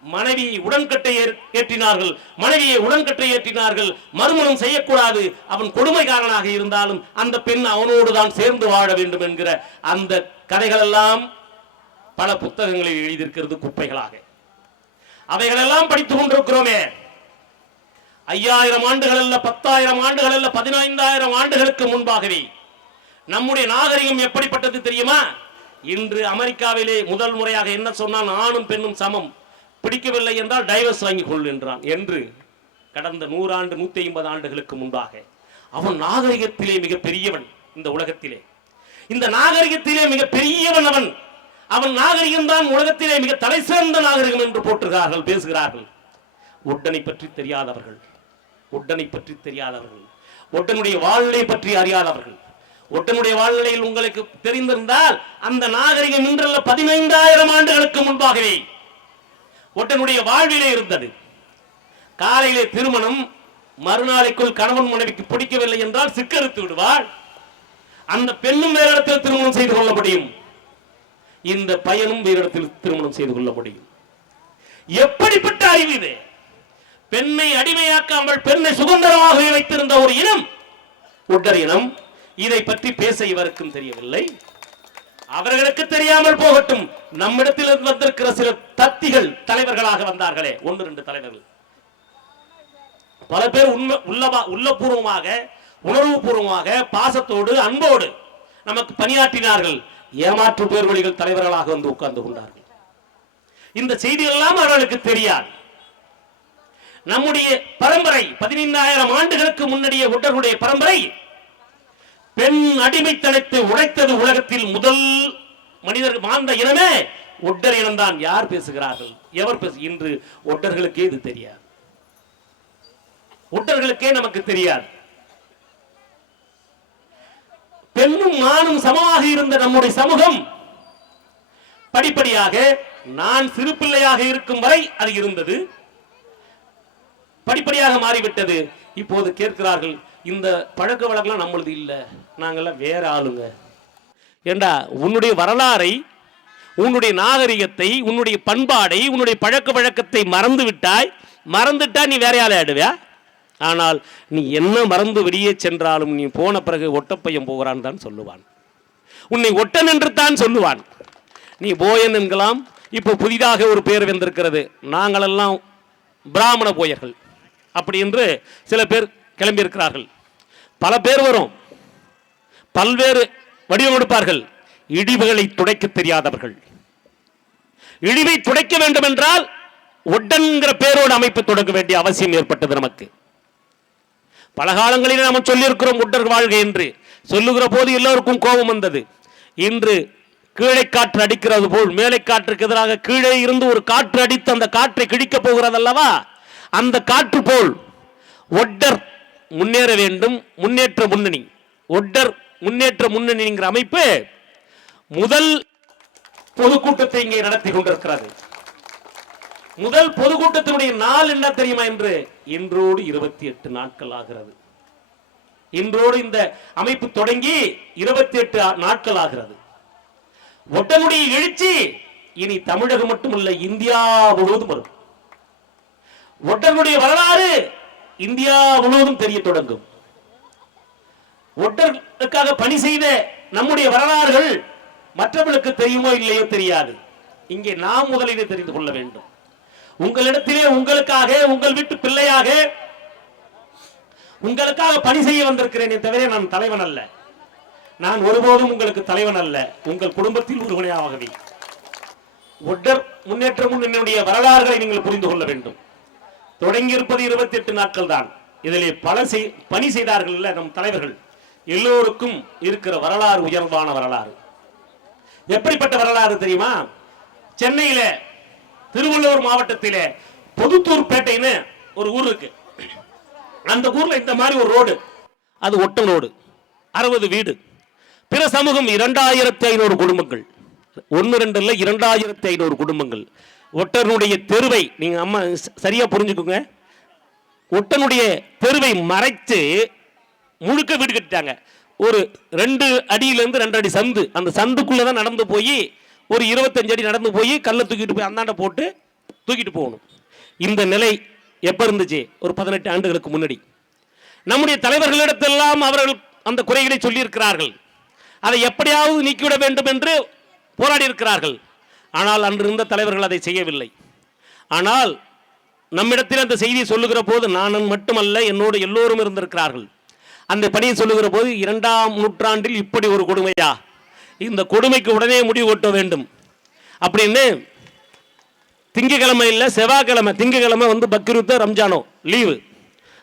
மனைவியை உடன்கட்டை ஏற்றினார்கள், மனைவியை உடன்கட்டை ஏற்றினார்கள். மறுமணம் செய்யக்கூடாது, அவன் கொடுமைக்காரனாக இருந்தாலும் அந்த பெண் அவனோடு தான் சேர்ந்து வாழ வேண்டும் என்கிற அந்த கதைகள் எல்லாம் பல புத்தகங்களில் எழுதியிருக்கிறது குப்பைகளாக. அவைகளெல்லாம் படித்துக் கொண்டிருக்கிறோமே. 5000 ஆண்டுகள் அல்ல, 10,000 ஆண்டுகள் அல்ல, 15,000 ஆண்டுகளுக்கு முன்பாகவே நம்முடைய நாகரிகம் எப்படிப்பட்டது தெரியுமா? இன்று அமெரிக்காவிலே முதல் முறையாக என்ன சொன்னால், ஆணும் பெண்ணும் சமம், பிடிக்கவில்லை என்றால் டைவர்ஸ் வாங்கிக் கொள் என்றான். என்று கடந்த 100 ஆண்டு 150 ஆண்டுகளுக்கு முன்பாக அவன் நாகரிகத்திலே மிக பெரியவன். இந்த உலகத்திலே இந்த நாகரிகத்திலே மிக பெரியவன் அவன். அவன் நாகரிகம் தான் உலகத்திலே மிக தலை சிறந்த நாகரிகம் என்று போற்றுகிறார்கள், பேசுகிறார்கள். ஒட்டனை பற்றி தெரியாதவர்கள், ஒட்டனை பற்றி தெரியாதவர்கள், ஒட்டனுடைய வாழ்நிலை பற்றி அறியாதவர்கள். ஒட்டனுடைய வாழ்நிலையில் உங்களுக்கு தெரிந்திருந்தால் அந்த நாகரிகம் இன்றல்ல 15,000 ஆண்டுகளுக்கு முன்பாகவே ஒட்டனுடைய வாழ்விலே இருந்தது. காலையிலே திருமணம், மறுநாளைக்குள் கணவன் மனைவிக்கு பிடிக்கவில்லை என்றால் சிக்கறுத்து விடுவாள். அந்த பெண்ணும் வேறு இடத்தில் திருமணம் செய்து கொள்ள முடியும், இந்த பையனும் வேறு இடத்தில் திருமணம் செய்து கொள்ள முடியும். எப்படிப்பட்ட அறிவு இது! பெண்ணை அடிமையாக்காமல் பெண்ணை சுதந்திரமாகவே வைத்திருந்த ஒரு இனம் ஒட்டர் இனம். இதை பற்றி பேச இவருக்கும் தெரியவில்லை. அவர்களுக்கு தெரியாமல் போகட்டும். நம்மிடத்தில் வந்திருக்கிற சில தத்திகள் தலைவர்களாக வந்தார்களே, 1-2 தலைவர்கள், பல பேர் உள்ளபூர்வமாக, உணர்வுபூர்வமாக, பாசத்தோடு, அன்போடு நமக்கு பணியாற்றினார்கள். ஏமாற்று பேர்வழிகள் தலைவர்களாக வந்து உட்கார்ந்து கொண்டார்கள். இந்த செய்திகள் எல்லாம் அவர்களுக்கு தெரியாது. நம்முடைய பரம்பரை 15,000 ஆண்டுகளுக்கு முன்னாடியே ஒட்டர்களுடைய பரம்பரை பெண் அடிமைத்தனத்தை உடைத்தது. உலகத்தில் முதல் மனிதர் வாழ்ந்த இனமே ஒட்டர் இனம்தான். யார் பேசுகிறார்கள், எவர் இன்று ஒட்டர்களுக்கே இது தெரியாது. ஒட்டர்களுக்கே நமக்கு தெரியாது. பெண்ணும் ஆணும் சமமாக இருந்த நம்முடைய சமூகம் படிப்படியாக, நான் சிறு பிள்ளையாக இருக்கும் வரை அது இருந்தது, படிப்படியாக மாறிவிட்டது. இப்போது கேட்கிறார்கள், இந்த பழக்க வழக்கம் நம்மளது இல்லை, நாங்கள்லாம் வேற ஆளுங்க. ஏண்டா, உன்னுடைய வரலாறை, உன்னுடைய நாகரிகத்தை, உன்னுடைய பண்பாடை, உன்னுடைய பழக்க வழக்கத்தை மறந்து விட்டாய். மறந்துட்டா நீ வேற ஆளை ஆடுவியா? ஆனால் நீ என்ன மறந்து வெளியே சென்றாலும் நீ போன பிறகு ஒட்டப்பையன் போகிறான் தான் சொல்லுவான். உன்னை ஒட்டன் என்று தான் சொல்லுவான். நீ போயன் என்கலாம். இப்போ புதிதாக ஒரு பேர் வந்திருக்கிறது, நாங்களெல்லாம் பிராமண போயர்கள் அப்படி என்று சில பேர் கிளம்பி இருக்கிறார்கள். பல பேர் வரும், பல்வேறு வடிவம் எடுப்பார்கள். இடிவுகளை துடைக்க தெரியாதவர்கள். இழிவை துடைக்க வேண்டும் என்றால் ஒட்டன்கிற பேரோடு அமைப்பு தொடங்க வேண்டிய அவசியம் ஏற்பட்டது நமக்கு. பல காலங்களில் நாம் சொல்லியிருக்கிறோம் ஒட்டர் வாழ்க என்று. சொல்லுகிற போது எல்லோருக்கும் கோபம் வந்தது. இன்று கீழே காற்று அடிக்கிறது போல் மேலை காற்றுக்கு எதிராக கீழே இருந்து ஒரு காற்று அடித்து அந்த காற்றை கிழிக்கப் போகிறது அல்லவா? அந்த காற்று போல் ஒட்டர் முன்னேற வேண்டும். முன்னேற்ற முன்னணி, ஒட்டர் முன்னேற்ற முன்னணிங்கிற அமைப்பு முதல் பொதுக்கூட்டத்தை இங்கே நடத்தி கொண்டிருக்கிறது. முதல் பொதுக்கூட்டத்தினுடைய நாள் என்ன தெரியுமா? என்று இன்றோடு 28 நாட்கள் ஆகிறது. இன்றோடு இந்த அமைப்பு தொடங்கி 28 நாட்கள் ஆகிறது. ஒட்டனுடைய எழுச்சி இனி தமிழகம் மட்டுமல்ல, இந்தியா முழுவதும் வரும். ஒட்டனுடைய வரலாறு இந்தியா முழுவதும் தெரிய தொடங்கும். ஒட்டர்களுக்காக பணி செய்த நம்முடைய வரலாறுகள் மற்றவர்களுக்கு தெரியுமோ இல்லையோ தெரியாது. இங்கே நாம் முதலிலே தெரிந்து கொள்ள வேண்டும். உங்களிடத்திலே உங்களுக்காக, உங்கள் வீட்டு பிள்ளையாக, உங்களுக்காக பணி செய்ய வந்திருக்கிறேனே தவிர நான் தலைவன் அல்ல. நான் ஒருபோதும் உங்களுக்கு தலைவன் அல்ல. உங்கள் குடும்பத்தில் ஒருவனையாகவே. ஒட்டர் முன்னேற்ற முன்னணியுடைய வரலாறுகளை நீங்கள் புரிந்து கொள்ள வேண்டும். தொடங்கி இருப்பது 28 நாட்கள் தான். இதிலே பல பணி செய்தார்கள் நம் தலைவர்கள். எல்லோருக்கும் இருக்கிற வரலாறு உயர்வான வரலாறு. எப்படிப்பட்ட வரலாறு தெரியுமா? சென்னையில திருவள்ளூர் மாவட்டத்திலே பொதுத்தூர் பேட்டைன்னு ஒரு ஊர் இருக்கு. அந்த ஊர்ல இந்த மாதிரி ஒரு ரோடு, அது ஒட்டம் ரோடு, 60 வீடு, பிற சமூகம் 2500 குடும்பங்கள். 1-2 இல்ல, 2500 குடும்பங்கள். ஒட்டனுடைய தெருவை நீங்க அம்மா சரியா புரிஞ்சுக்கோங்க. ஒட்டனுடைய தெருவை மறைத்து முழுக்க வீடு கட்டிட்டாங்க. ஒரு 2 அடியிலிருந்து 2 அடி சந்து, அந்த சந்துக்குள்ளதான் நடந்து போய் ஒரு 25 அடி நடந்து போய் கல்லை தூக்கிட்டு போய் அந்தாண்ட போட்டு தூக்கிட்டு போகணும். இந்த நிலை எப்போ இருந்துச்சு? ஒரு 18 ஆண்டுகளுக்கு முன்னாடி. நம்முடைய தலைவர்களிடத்தெல்லாம் அவர்கள் அந்த குறைகளை சொல்லியிருக்கிறார்கள். அதை எப்படியாவது நீக்கிவிட வேண்டும் என்று போராடி இருக்கிறார்கள். ஆனால் அன்று இருந்த தலைவர்கள் அதை செய்யவில்லை. ஆனால் நம்மிடத்தில் அந்த செய்தியை சொல்லுகிற போது நான் மட்டுமல்ல, என்னோடு எல்லோரும் இருந்திருக்கிறார்கள். அந்த பணியை சொல்லுகிற போது 2ஆம் நூற்றாண்டில் இப்படி ஒரு கொடுமையா, இந்த கொடுமைக்கு உடனே முடிவு கொட்ட வேண்டும் அப்படின்னு திங்கக்கிழமை இல்லை செவ்வாய்க்கிழமை, திங்கக்கிழமை வந்து பக்ரீத்தோ ரம்ஜானோ லீவு,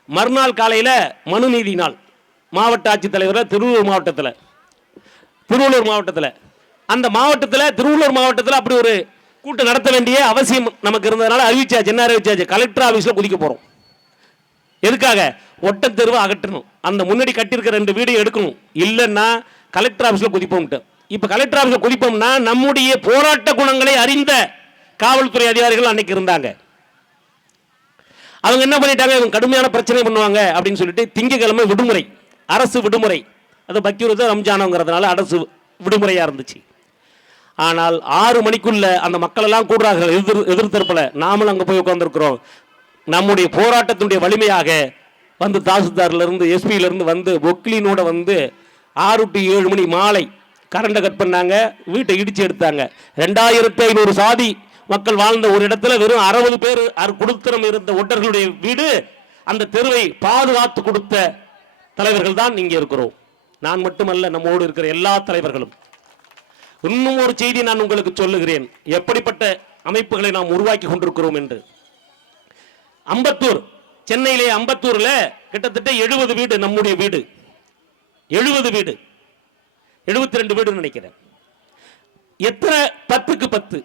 மறுநாள் காலையில் மனுநீதி நாள். மாவட்ட ஆட்சித்தலைவர் திருவள்ளூர் மாவட்டத்தில் அந்த மாவட்டத்தில் திருவள்ளூர் மாவட்டத்தில் அப்படி ஒரு கூட்டம் நடத்த வேண்டிய அவசியம் நமக்கு இருந்ததுனால அறிவிச்சாச்சு. என்ன அறிவிச்சாச்சு? கலெக்டர் ஆஃபீஸில் குதிக்க போகிறோம். எதுக்காக? ஒட்டத்தெருவை அகற்றணும், அந்த முன்னாடி கட்டியிருக்கிற 2 வீடு எடுக்கணும், இல்லைன்னா கலெக்டர் ஆஃபீஸில் குதிப்போம்ட்டு. இப்போ கலெக்டர் ஆஃபீஸில் குதிப்போம்னா நம்முடைய போராட்ட குணங்களை அறிந்த காவல்துறை அதிகாரிகள் அன்னைக்கு இருந்தாங்க. அவங்க என்ன பண்ணிட்டாங்க? இவங்க கடுமையான பிரச்சனை பண்ணுவாங்க அப்படின்னு சொல்லிட்டு திங்கக்கிழமை விடுமுறை, அரசு விடுமுறை. அது பக்ரீத் ரம்ஜானுங்கிறதுனால அரசு விடுமுறையாக இருந்துச்சு. ஆனால் 6 மணிக்குள்ள அந்த மக்கள் எல்லாம் கூடுறார்கள் எதிர்த்தரப்பில். நாமளும் அங்கே போய் உட்கார்ந்துருக்கிறோம். நம்முடைய போராட்டத்தினுடைய வலிமையாக வந்து தாசில்தார்லேருந்து எஸ்பியிலேருந்து வந்து பொக்லினோட வந்து 6 to 7 மணி மாலை கரண்டை கட் பண்ணாங்க, வீட்டை இடித்து எடுத்தாங்க. 2500 சாதி மக்கள் வாழ்ந்த ஒரு இடத்துல வெறும் 60 பேர் குடுத்தனம் இருந்த ஒட்டர்களுடைய வீடு, அந்த தெருவை பாதுகாத்து கொடுத்த தலைவர்கள் தான் இங்கே இருக்கிறோம். நான் மட்டுமல்ல, நம்மோடு இருக்கிற எல்லா தலைவர்களும். இன்னும் ஒரு செய்தி நான் உங்களுக்கு சொல்லுகிறேன், எப்படிப்பட்ட அமைப்புகளை நாம் உருவாக்கி கொண்டிருக்கிறோம் என்று. அம்பத்தூர், சென்னையிலே அம்பத்தூர்ல கிட்டத்தட்ட 70 வீடு நம்முடைய வீடு, 70 வீடு, 72 வீடு நினைக்கிறேன். எத்தனை? 10க்கு 10,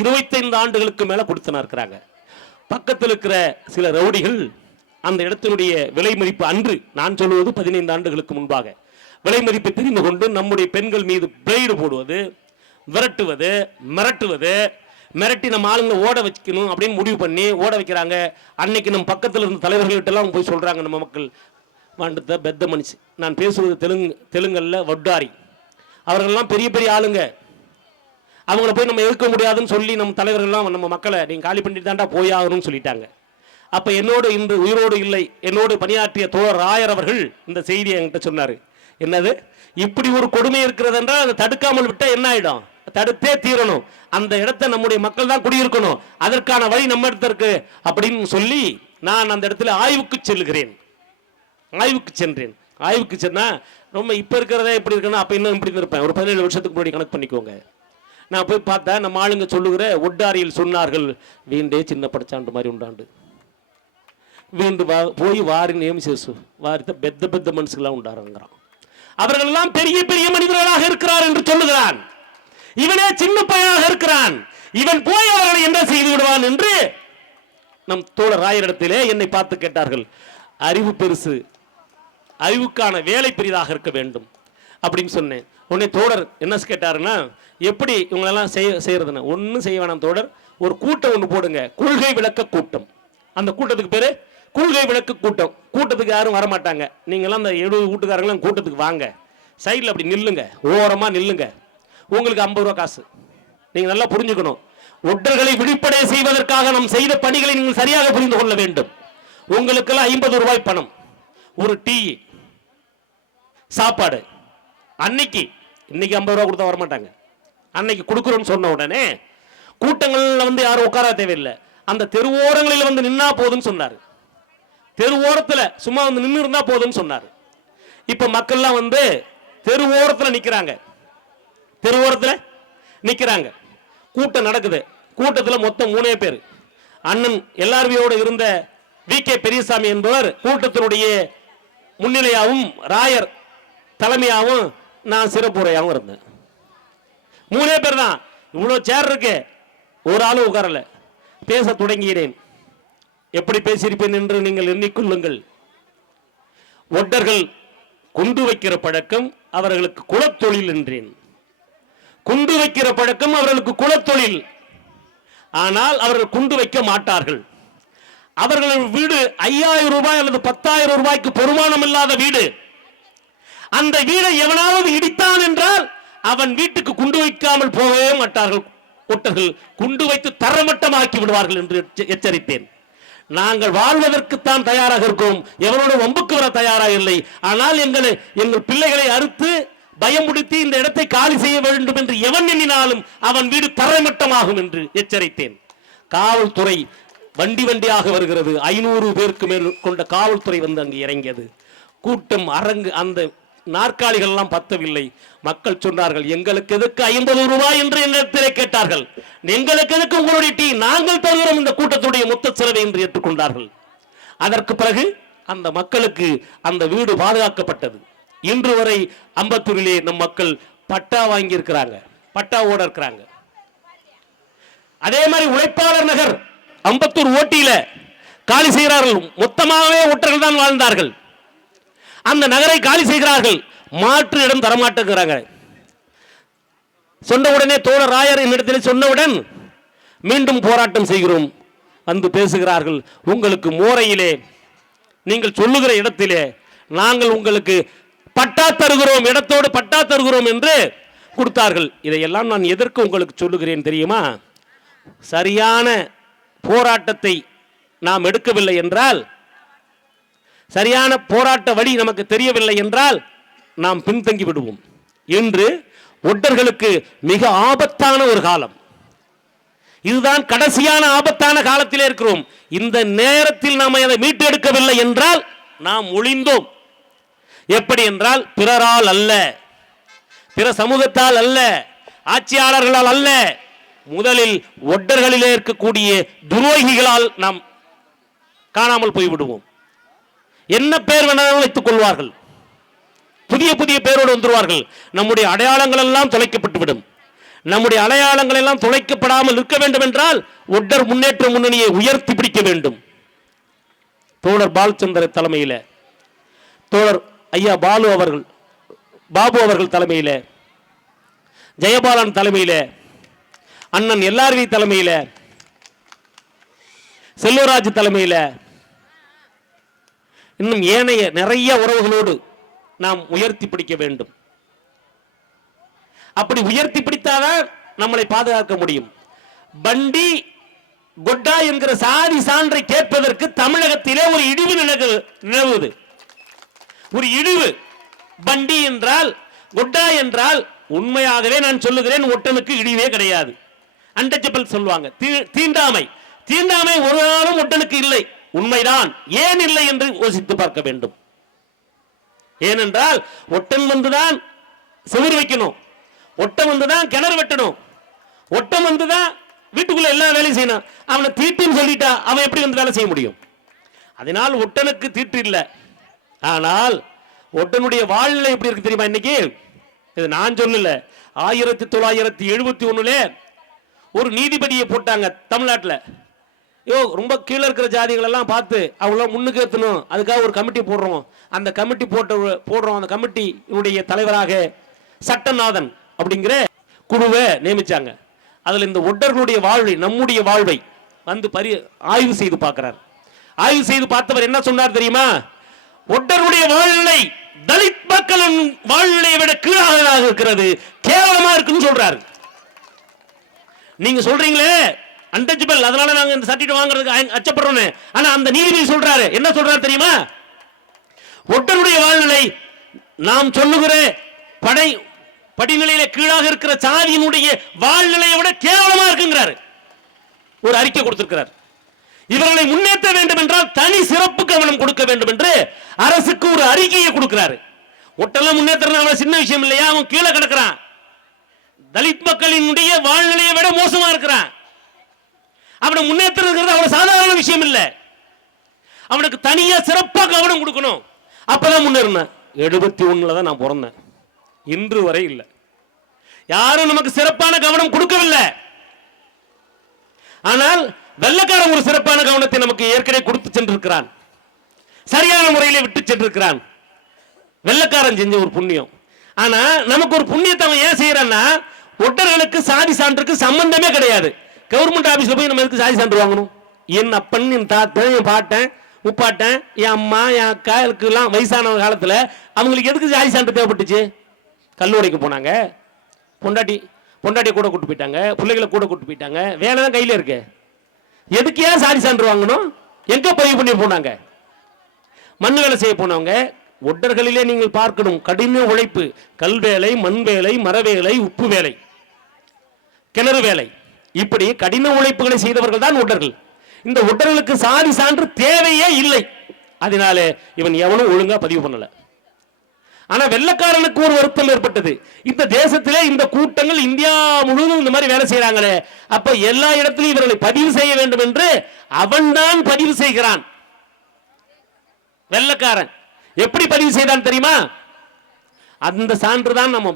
25 ஆண்டுகளுக்கு மேல கொடுத்தனா இருக்கிறாங்க. பக்கத்தில் இருக்கிற சில ரவுடிகள் அந்த இடத்தினுடைய விலை மதிப்பு, அன்று நான் சொல்லுவது 15 ஆண்டுகளுக்கு முன்பாக, விலை மதிப்பை தெரிந்து கொண்டு நம்முடைய பெண்கள் மீது பிளேடு போடுவது, விரட்டுவது, மிரட்டி நம்ம ஆளுங்க ஓட வைக்கணும் அப்படின்னு முடிவு பண்ணி ஓட வைக்கிறாங்க. அன்னைக்கு நம்ம பக்கத்தில் இருந்த தலைவர்கள்ட்டெல்லாம் போய் சொல்றாங்க, நம்ம மக்கள் வாண்டத்த பெத்த மனுஷி, நான் பேசுவது தெலுங்கல்ல வட்டாரி, அவர்கள்லாம் பெரிய பெரிய ஆளுங்க, அவங்கள போய் நம்ம எதிர்க்க முடியாதுன்னு சொல்லி நம்ம தலைவர்கள்லாம் நம்ம மக்களை நீங்கள் காலி பண்ணிட்டு தாண்டா போயாகணும்னு சொல்லிட்டாங்க. அப்போ என்னோடு இன்று உயிரோடு இல்லை, என்னோடு பணியாற்றிய தோழர் ராயர் அவர்கள் இந்த செய்தியை என்கிட்ட சொன்னார். என்னது, இப்படி ஒரு கொடுமை இருக்கிறது என்றால் அதை தடுக்காமல் விட்டால் என்ன ஆகிடும்? தடுத்தே தீரணும். அந்த இடத்தை நம்முடைய மக்கள் தான் குடியிருக்கணும், அதற்கான வழி நம்ம இடத்துல இருக்கு அப்படின்னு சொல்லி நான் அந்த இடத்துல ஆய்வுக்கு சென்றேன். ஆய்வுக்கு சென்னா ரொம்ப இப்போ இருக்கிறதே எப்படி இருக்குன்னா அப்போ இன்னும் இப்படி இருப்பேன். ஒரு 17 வருஷத்துக்கு முன்னாடி கணக்கு பண்ணிக்கோங்க. நான் போய் பார்த்தேன், நம்ம ஆளுங்க சொல்லுகிற ஒட்டாரியில் சொன்னார்கள், வீண்டே சின்ன படைச்சாண்டு மாதிரி உண்டாண்டு, வீண்டு போய் வாரி நியமிச்சு வாரித்த பெத்த மனுஷங்களாம் உண்டாருங்கிறான். அவர்களெல்லாம் பெரிய பெரிய மனிதர்களாக இருக்கிறார் என்று சொல்லுகிறான். இவனே சின்ன பையனாக இருக்கிறான், இவன் போய் அவர்களை என்ன செய்து விடுவான் என்று நம் தோழர் ராயரிடத்திலே என்னை பார்த்து கேட்டார்கள். அறிவு பெருசு, அறிவுக்கான வேலை பெரிதாக இருக்க வேண்டும் அப்படின்னு சொன்னேன். உடனே தோழர் என்ன கேட்டாருன்னா, எப்படி இவங்களெல்லாம் செய்யறதுன்னு. ஒன்றும் செய்ய வேணாம் தோழர், ஒரு கூட்டம் ஒன்று போடுங்க, கொள்கை விளக்க கூட்டம். அந்த கூட்டத்துக்கு பேரு கொள்கை விளக்க கூட்டம். கூட்டத்துக்கு யாரும் வரமாட்டாங்க, நீங்களாம் அந்த 70 வீட்டுக்காரங்களாம் கூட்டத்துக்கு வாங்க, சைடில் அப்படி நில்லுங்க, ஓரமாக நில்லுங்க, உங்களுக்கு 50 ரூபா காசு. நீங்கள் நல்லா புரிஞ்சுக்கணும், ஒட்டர்களை விழிப்படைய செய்வதற்காக நாம் செய்த பணிகளை நீங்கள் சரியாக புரிந்து கொள்ள வேண்டும். உங்களுக்கெல்லாம் 50 ரூபாய் பணம், ஒரு டீ, சாப்பாடு. இன்னைக்கு 50 ரூபா கொடுத்தா வரமாட்டாங்க. அன்னைக்கு கொடுக்குறோன்னு சொன்ன உடனே கூட்டங்கள்ல வந்து யாரும் உட்கார தேவையில்லை, அந்த தெருவோரங்களில் வந்து நின்னா போதுன்னு சொன்னார். தெருவோரத்தில் சும்மா வந்து நின்று இருந்தா போதுன்னு சொன்னார். இப்ப மக்கள்லாம் வந்து தெருவோரத்தில் நிக்கிறாங்க, கூட்டம் நடக்குது. கூட்டத்தில் மொத்தம் 3 பேர். அண்ணன் எல்லாருமையோடு இருந்த வி.கே. பெரியசாமி என்பவர் கூட்டத்தினுடைய முன்னிலையாகவும் ராயர் தலைமையாகவும் நான் சிறப்புரையாகவும் இருந்தேன். 3 பேர் தான். இவ்வளோ சேர் இருக்கு, ஒரு ஆளும் உட்காரல. பேச தொடங்கினேன். எப்படி பேசியிருப்பேன் என்று நீங்கள் எண்ணிக்கொள்ளுங்கள். ஒட்டர்கள் குண்டு வைக்கிற பழக்கம் அவர்களுக்கு குலத்தொழில் என்றேன். குண்டு வைக்கிற பழக்கம் அவர்களுக்கு குலத்தொழில். ஆனால் அவர்கள் குண்டு வைக்க மாட்டார்கள். அவர்கள் வீடு 5000 ரூபாய் அல்லது 10,000 ரூபாய்க்கு பொறுமானம் இல்லாத வீடு. அந்த வீடை எவனாவது இடித்தான் என்றால் அவன் வீட்டுக்கு குண்டு வைக்காமல் போகவே மாட்டார்கள் ஒட்டர்கள் குண்டு வைத்து தரமட்டமாக்கி விடுவார்கள் என்று எச்சரித்தேன். நாங்கள் வாழ்வதற்குத்தான் தயாராக இருக்கிறோம், எவரோட வம்புக்கு வர தயாராக இல்லை. ஆனால் எங்கள் பிள்ளைகளை அறுத்து பயமுடுத்தி இந்த இடத்தை காலி செய்ய வேண்டும் என்று எவன் எண்ணினாலும் அவன் வீடு தரைமட்டமாகும் என்று எச்சரித்தேன். காவல்துறை வண்டியாக வருகிறது. 500 பேருக்கு மேல் கொண்ட காவல்துறை வந்து அங்கு இறங்கியது. கூட்டம் அரங்கு, அந்த நாற்காலிகள் எல்லாம் பத்தவில்லை. மக்கள் சொன்னார்கள், எங்களுக்கு எதுக்கு 50 ரூபாய் என்று என்னிடத்திலே கேட்டார்கள். எங்களுக்கு எதுக்கு உங்களுடைய டீ, நாங்கள் தருகிறோம் இந்த கூட்டத்துடைய மொத்த செலவை என்று ஏற்றுக்கொண்டார்கள். அதற்கு பிறகு அந்த மக்களுக்கு அந்த வீடு பாதுகாக்கப்பட்டது. இன்று வரை அம்பத்தூரிலே நம் மக்கள் பட்டா வாங்கி இருக்கிறாங்க, பட்டாவோட இருக்கிறாங்க. அதே மாதிரி உழைப்பாளர் நகர் அம்பத்தூர் ஓட்டியில காலி செய்கிறார்கள். மொத்தமாகவே ஒற்றர்கள் தான் வாழ்ந்தார்கள். அந்த நகரை காலி செய்கிறார்கள், மாற்று இடம் தரமாட்டேங்கிறாங்க. சொன்ன உடனே தோழர் ராயர் என்னிடத்தில் சொன்னவுடன் மீண்டும் போராட்டம் செய்கிறோம். வந்து பேசுகிறார்கள், உங்களுக்கு மோரையிலே நீங்கள் சொல்லுகிற இடத்திலே நாங்கள் உங்களுக்கு பட்டா தருகிறோம், இடத்தோடு பட்டா தருகிறோம் என்று கொடுத்தார்கள். இதையெல்லாம் நான் எதற்கு உங்களுக்கு சொல்லுகிறேன் தெரியுமா? சரியான போராட்டத்தை நாம் எடுக்கவில்லை என்றால், சரியான போராட்ட வழி நமக்கு தெரியவில்லை என்றால் நாம் பின்தங்கி விடுவோம். இன்று ஒட்டர்களுக்கு மிக ஆபத்தான ஒரு காலம் இதுதான். கடைசியான ஆபத்தான காலத்திலே இருக்கிறோம். இந்த நேரத்தில் நாம் அதை மீட்டெடுக்கவில்லை என்றால் நாம் ஒளிந்தோம். எப்படி என்றால், பிறரால் அல்ல, பிற சமூகத்தால் அல்ல, ஆட்சியாளர்களால் அல்ல, முதலில் ஒட்டர்களிலே இருக்கக்கூடிய துரோகிகளால் நாம் காணாமல் போய்விடுவோம். என்ன பேர் வேணாலும் வைத்துக் கொள்வார்கள், புதிய புதிய பேரோடு வந்துருவார்கள். நம்முடைய அடையாளங்கள் எல்லாம் தொலைக்கப்பட்டுவிடும். நம்முடைய அடையாளங்கள் எல்லாம் தொலைக்கப்படாமல் இருக்க வேண்டும் என்றால் ஒட்டர் முன்னேற்ற முன்னணியை உயர்த்தி பிடிக்க வேண்டும். தோழர் பாலச்சந்திர தலைமையில, தோழர் ஐயா பாபு அவர்கள் தலைமையில, ஜெயபாலன் தலைமையில, அண்ணன் எல்லார்வி தலைமையில, செல்வராஜ் தலைமையில, இன்னும் ஏனைய நிறைய உறவுகளோடு நாம் உயர்த்தி பிடிக்க வேண்டும். அப்படி உயர்த்தி பிடித்தாதான் நம்மளை பாதுகாக்க முடியும். பண்டி கொட்டா என்கிற சாதி சான்றை கேட்பதற்கு தமிழகத்திலே ஒரு இடிவு நிலவுது. ஒரு இழிவு. பண்டி என்றால், கொட்டா என்றால், உண்மையாகவே நான் சொல்லுகிறேன், ஒட்டனுக்கு இழிவே கிடையாது. அன்டச்சபிள் சொல்லுவாங்க, தீண்டாமை ஒரு நாளும் ஒட்டனுக்கு இல்லை. உண்மைதான். ஏன் இல்லை என்று யோசித்து பார்க்க வேண்டும். ஏனென்றால் ஒட்டன் வந்துதான் செவுறு வைக்கணும், ஒட்டம் வந்துதான் கிணறு வெட்டணும், ஒட்டம் வந்துதான் வீட்டுக்குள்ள எல்லா வேலையும் செய்யணும். அவனை தீட்டுன்னு சொல்லிட்டா அவன் எப்படி வந்து வேலை செய்ய முடியும்? அதனால் ஒட்டனுக்கு தீட்டு இல்லை. ஆனால் ஒட்டனுடைய வாழ்நிலை எப்படி இருக்கு தெரியுமா? இன்னைக்கு இது நான் சொல்லல, 1971 ஒரு நீதிபதியை போட்டாங்க தமிழ்நாட்டில். ரொம்ப கீழே இருக்கிற ஜாதிகள் எல்லாம் பார்த்து அவங்கள முன்னுக்கு ஏற்றணும், அதுக்காக ஒரு கமிட்டி போடுறோம். அந்த கமிட்டி போடுறோம். அந்த கமிட்டியினுடைய தலைவராக சட்டநாதன் அப்படிங்கிற குழுவை நியமிச்சாங்க. அதில் இந்த ஒட்டர்களுடைய வாழ்வை, நம்முடைய வாழ்வை வந்து ஆய்வு செய்து பார்க்கிறார். ஆய்வு செய்து பார்த்தவர் என்ன சொன்னார் தெரியுமா? ஒட்டர்களுடைய வாழ்நிலை தலித் மக்களின் வாழ்நிலையை விட கீழாக இருக்கிறது, கேவலமா இருக்குன்னு சொல்றாரு. நீங்க சொல்றீங்களே அன்டச்சபிள், அதனால நாங்க இந்த சர்டிபிகேட் வாங்குறதுக்கு அச்சப்படுறோம். ஆனா அந்த நீதிபதி சொல்றாரு, என்ன சொல்றாரு தெரியுமா? ஒட்டருடைய வாழ்நிலை நாம் சொல்லுகிற படிநிலையில கீழாக இருக்கிற சாதியினுடைய வாழ்நிலையை விட கேவலமா இருக்குங்கிறாரு. ஒரு அறிக்கை கொடுத்திருக்கிறார். இவர்களை முன்னேற்ற வேண்டும் என்றால் தனி சிறப்பு கவனம் கொடுக்க வேண்டும் என்று அரசுக்கு ஒரு அறிக்கையை கொடுக்கிறாரு. ஒட்டெல்லாம் முன்னேற்ற சின்ன விஷயம் இல்லையா? அவன் கீழே கிடக்கிறான், தலித் மக்களினுடைய வாழ்நிலையை விட மோசமா இருக்கிறான். அவனை முன்னேற்றது அவ்வளவு சாதாரண விஷயம் இல்லை. அவனுக்கு தனியா சிறப்பா கவனம் கொடுக்கணும். அப்பதான் முன்னேறினேன். 71 தான் நான் பிறந்தேன். இன்று வரை இல்லை, யாரும் நமக்கு சிறப்பான கவனம் கொடுக்கவில்லை. ஆனால் வெள்ளக்காரன் ஒரு சிறப்பான கவனத்தை நமக்கு ஏற்கனவே கொடுத்து சென்றிருக்கிறான், சரியான முறையிலே விட்டு சென்றிருக்கிறான். வெள்ளக்காரன் செஞ்ச ஒரு புண்ணியம். ஆனா நமக்கு ஒரு புண்ணியத்தை அவன் ஏன் செய்யறான்னா, ஒட்டர்களுக்கு சாதி சான்றுக்கு சம்பந்தமே கிடையாது. கவர்மெண்ட் ஆபீஸ்ல போய் நம்ம எதுக்கு சாதி சான்று வாங்கணும்? என் அப்பன், என் தாத்தன், என் பாட்டன், முப்பாட்டன், என் அம்மா, என் அக்கா எல்லாம் வயசான காலத்துல அவங்களுக்கு எதுக்கு சாதி சான்று தேவைப்பட்டுச்சு? கல்லூரிக்கு போனாங்க, பொண்டாட்டி பொண்டாட்டியை கூட கூட்டு போயிட்டாங்க, பிள்ளைகளை கூட கூட்டு போயிட்டாங்க, வேலை தான் கையில் இருக்கு. எதுக்கு ஏன் சாதி சான்று வாங்கணும்? எங்க பதிவு பண்ணி போனாங்க? மண் வேலை செய்ய போனவங்க. ஒட்டர்களிலே நீங்கள் பார்க்கணும், கடின உழைப்பு, கல் வேலை, மண் வேலை, மர வேலை, உப்பு வேலை, கிணறு வேலை, இப்படி கடின உழைப்புகளை செய்தவர்கள் தான் ஒட்டர்கள். இந்த ஒட்டர்களுக்கு சாதி சான்று தேவையே இல்லை. அதனால இவன் எவனும் ஒழுங்கா பதிவு பண்ணல. ஆனா வெள்ளக்காரனுக்கு ஒரு வருத்தம் ஏற்பட்டது. இந்த தேசத்திலே இந்த கூட்டங்கள் இந்தியா முழுவதும் இந்த மாதிரி வேலை செய்யறாங்களே, அப்ப எல்லா இடத்திலும் இவர்களை பதிவு செய்ய வேண்டும் என்று அவன்தான் பதிவு செய்கிறான். வெள்ளக்காரன் எப்படி பதிவு செய்தான் தெரியுமா? அந்த சான்று தான் நம்ம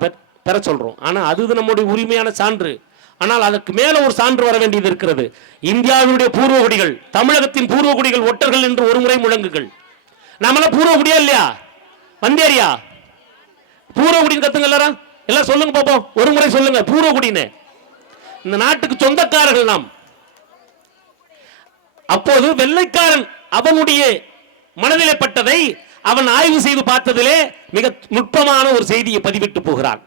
பெற சொல்றோம். ஆனா அது நம்முடைய உரிமையான சான்று. ஆனால் அதற்கு மேல ஒரு சான்று வர வேண்டியது இருக்கிறது. இந்தியாவுடைய பூர்வகுடிகள், தமிழகத்தின் பூர்வகுடிகள் ஒட்டர்கள் என்று ஒரு முறை முழங்குகள். நம்மள பூர்வகுடியா இல்லையா? வந்தேரியா பூர்வகுடின்னு கத்துங்க எல்லாரும். எல்லாம் சொல்லுங்க பாப்போம், ஒரு முறை சொல்லுங்க பூர்வகுடின்னு. இந்த நாட்டுக்கு சொந்தக்காரர்கள் நாம். அப்போது வெள்ளைக்காரன் அவனுடைய மனதிலே பட்டதை அவன் ஆய்வு செய்து பார்த்ததிலே மிக நுட்பமான ஒரு செய்தியை பதிவிட்டு போகிறான்.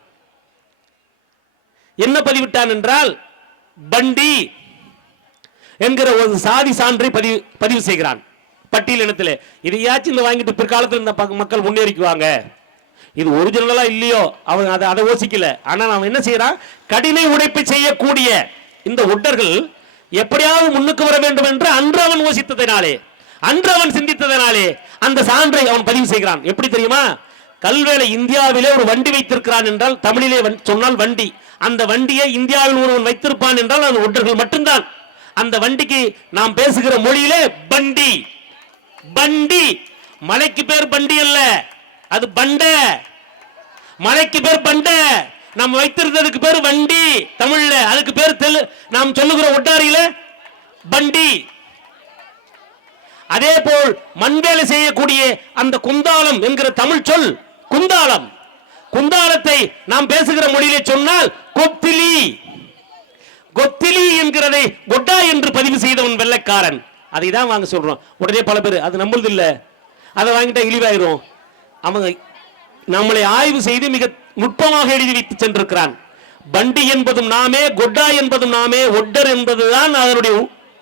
என்ன பதிவிட்டான் என்றால், பண்டி என்கிற ஒரு சாதி சான்றை பதிவு செய்கிறான் பட்டியல் இனத்திலே. இதையாச்சும் இந்த வாங்கிட்டு பிற்காலத்தில் இந்த மக்கள் முன்னேறிக்குவாங்க. இது ஒரிஜினலா இல்லையோ அவன் அதை யோசிக்கல. ஆனால் அவன் என்ன செய்யறான், கடின உழைப்பை செய்யக்கூடிய இந்த ஒட்டர்கள் எப்படியாவது முன்னுக்கு வர வேண்டும் என்று அன்று அவன் யோசித்ததினாலே, அன்று அவன் சிந்தித்ததினாலே அந்த சான்றை அவன் பதிவு செய்கிறான். எப்படி தெரியுமா? கல்வேலை இந்தியாவிலே ஒரு வண்டி வைத்திருக்கிறான் என்றால், தமிழிலே சொன்னால் வண்டி, அந்த வண்டியை இந்தியாவில் ஒருவன் வைத்திருப்பான் என்றால் அது ஒட்டர்கள் மட்டும்தான். அந்த வண்டிக்கு நாம் பேசுகிற மொழியிலே பண்டி. பண்டி மலைக்கு பேர் பண்டி அல்ல, அது பண்ட. மலைக்கு பேர் பண்ட, நம்ம வைத்திருந்ததுக்கு பேர் வண்டி தமிழ்ல. அதுக்கு பேர் நாம் சொல்லுகிற ஒட்டாரியில பண்டி. அதே போல் மண்வேலை செய்யக்கூடிய அந்த குந்தாலம் என்கிற தமிழ் சொல் குந்தாலம். குந்தாலத்தை நாம் பேசுகிற மொழியிலே சொன்னால் கொத்திலி. கொத்திலி என்கிறதை கொட்டா என்று பதிவு செய்தவன் வெள்ளைக்காரன். அதை தான் வாங்க சொல்றோம். உடனே பல பேர் அது நம்மளது இல்ல, அதை வாங்கிட்டா இழிவாயிரும். அவங்க நம்மளை ஆய்வு செய்து மிக நுட்பமாக எழுதி வைத்து சென்றிருக்கிறான். பண்டி என்பதும் நாமே, கொட்டா என்பதும் நாமே, ஒட்டர் என்பதுதான் அதனுடைய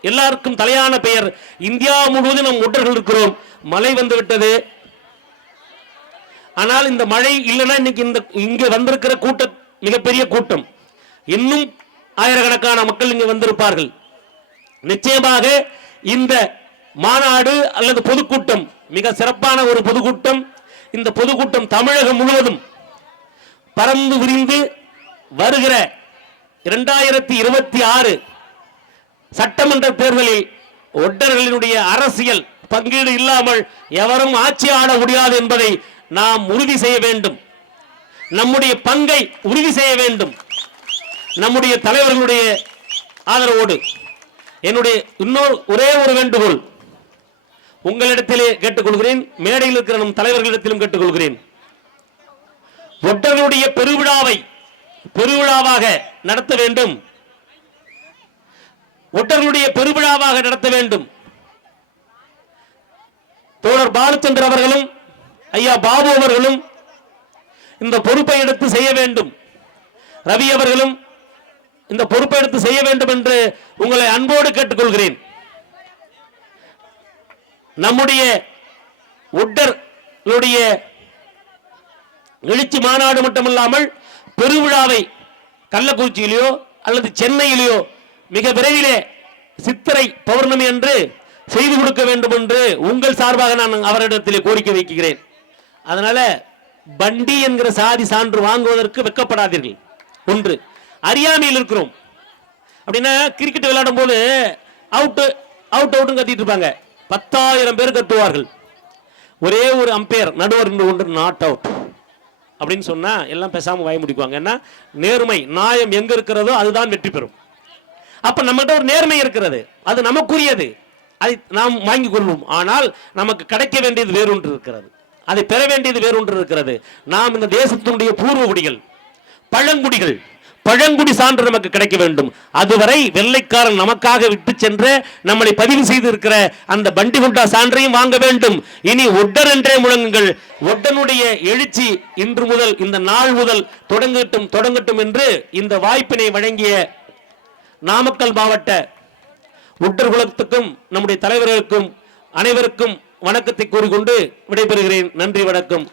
எல்லாருக்கும் தலையான பெயர். இந்தியா முழுவதும் நம் ஒட்டர்கள் இருக்கிறோம். மழை வந்து விட்டது. ஆனால் இந்த மழை இல்லைன்னா இன்னைக்கு இங்க வந்திருக்கிற கூட்டம் மிகப்பெரிய கூட்டம். இன்னும் ஆயிரக்கணக்கான மக்கள் இங்கு வந்திருப்பார்கள். நிச்சயமாக இந்த மாநாடு அல்லது பொதுக்கூட்டம் மிக சிறப்பான ஒரு பொதுக்கூட்டம். இந்த பொதுக்கூட்டம் தமிழகம் முழுவதும் பறந்து விரிந்து வருகிற 2026 சட்டமன்ற தேர்தலில் ஒட்டர்களினுடைய அரசியல் பங்கீடு இல்லாமல் எவரும் ஆட்சி ஆட முடியாது என்பதை நாம் உறுதி செய்ய வேண்டும். நம்முடைய பங்கை உறுதி செய்ய வேண்டும். நம்முடைய தலைவர்களுடைய ஆதரவோடு என்னுடைய இன்னொரு ஒரே ஒரு வேண்டுகோள் உங்களிடத்திலே கேட்டுக்கொள்கிறேன், மேடையில் இருக்கிற நம் தலைவர்களிடத்திலும் கேட்டுக்கொள்கிறேன். ஒட்டர்களுடைய பெருவிழாவாக நடத்த வேண்டும். ஒட்டர்களுடைய பெருவிழாவாக நடத்த வேண்டும். தோழர் பாலச்சந்திர அவர்களும் ஐயா பாபு அவர்களும் இந்த பொறுப்பை எடுத்து செய்ய வேண்டும். ரவி அவர்களும் இந்த பொறுப்பை எடுத்து செய்ய வேண்டும் என்று உங்களை அன்போடு கேட்டுக்கொள்கிறேன். நம்முடைய ஒட்டர்களுடைய எழுச்சி மாநாடு மட்டுமல்லாமல் பெருவிழாவை கள்ளக்குறிச்சியிலேயோ அல்லது சென்னையிலேயோ மிக விரைவிலே சித்திரை பௌர்ணமி என்று செய்து கொடுக்க வேண்டும் என்று உங்கள் சார்பாக நான் அவரிடத்திலே கோரிக்கை வைக்கிறேன். அதனால பண்டி என்கிற சாதி சான்று வாங்குவதற்கு வெட்கப்படாதீர்கள். ஒன்று, அறியாமையில் இருக்கிறோம். அப்படின்னா கிரிக்கெட் விளையாடும் போது அவுட் அவுட் அவுட்னு கத்திட்டு இருப்பாங்க. 10,000 பேர் கத்துவார்கள். ஒரே ஒரு அம்பையர் நடுவர் ஒன்று நாட் அவுட் அப்படின்னு சொன்னா எல்லாம் பேசாம வாய் முடிக்குவாங்க. ஏன்னா நேர்மை நியாயம் எங்க இருக்கிறதோ அதுதான் வெற்றி பெறும். அப்ப நம்மகிட்ட ஒரு நேர்மை இருக்கிறது, அது நமக்குரியது, அதை நாம் வாங்கிக் கொள்வோம். ஆனால் நமக்கு கிடைக்க வேண்டியது வேறொன்று இருக்கிறது, அதை பெற வேண்டியது வேறொன்று இருக்கிறது. நாம் இந்த தேசத்தினுடைய பூர்வகுடிகள், பழங்குடிகள், பழங்குடி சான்று நமக்கு கிடைக்க வேண்டும். அதுவரை வெள்ளைக்காரன் நமக்காக விட்டு சென்ற நம்மளை பதிவு செய்து இருக்கிற அந்த பண்டிகுண்டா சான்றையும் வாங்க வேண்டும். இனி ஒட்டர் என்றே முழங்குங்கள். ஒட்டனுடைய எழுச்சி இன்று முதல், இந்த நாள் முதல் தொடங்கட்டும் என்று இந்த வாய்ப்பினை வழங்கிய நாமக்கல் மாவட்ட ஒட்டர் குலத்துக்கும் நம்முடைய தலைவர்களுக்கும் அனைவருக்கும் வணக்கத்தை கூறிக்கொண்டு விடைபெறுகிறேன். நன்றி, வணக்கம்.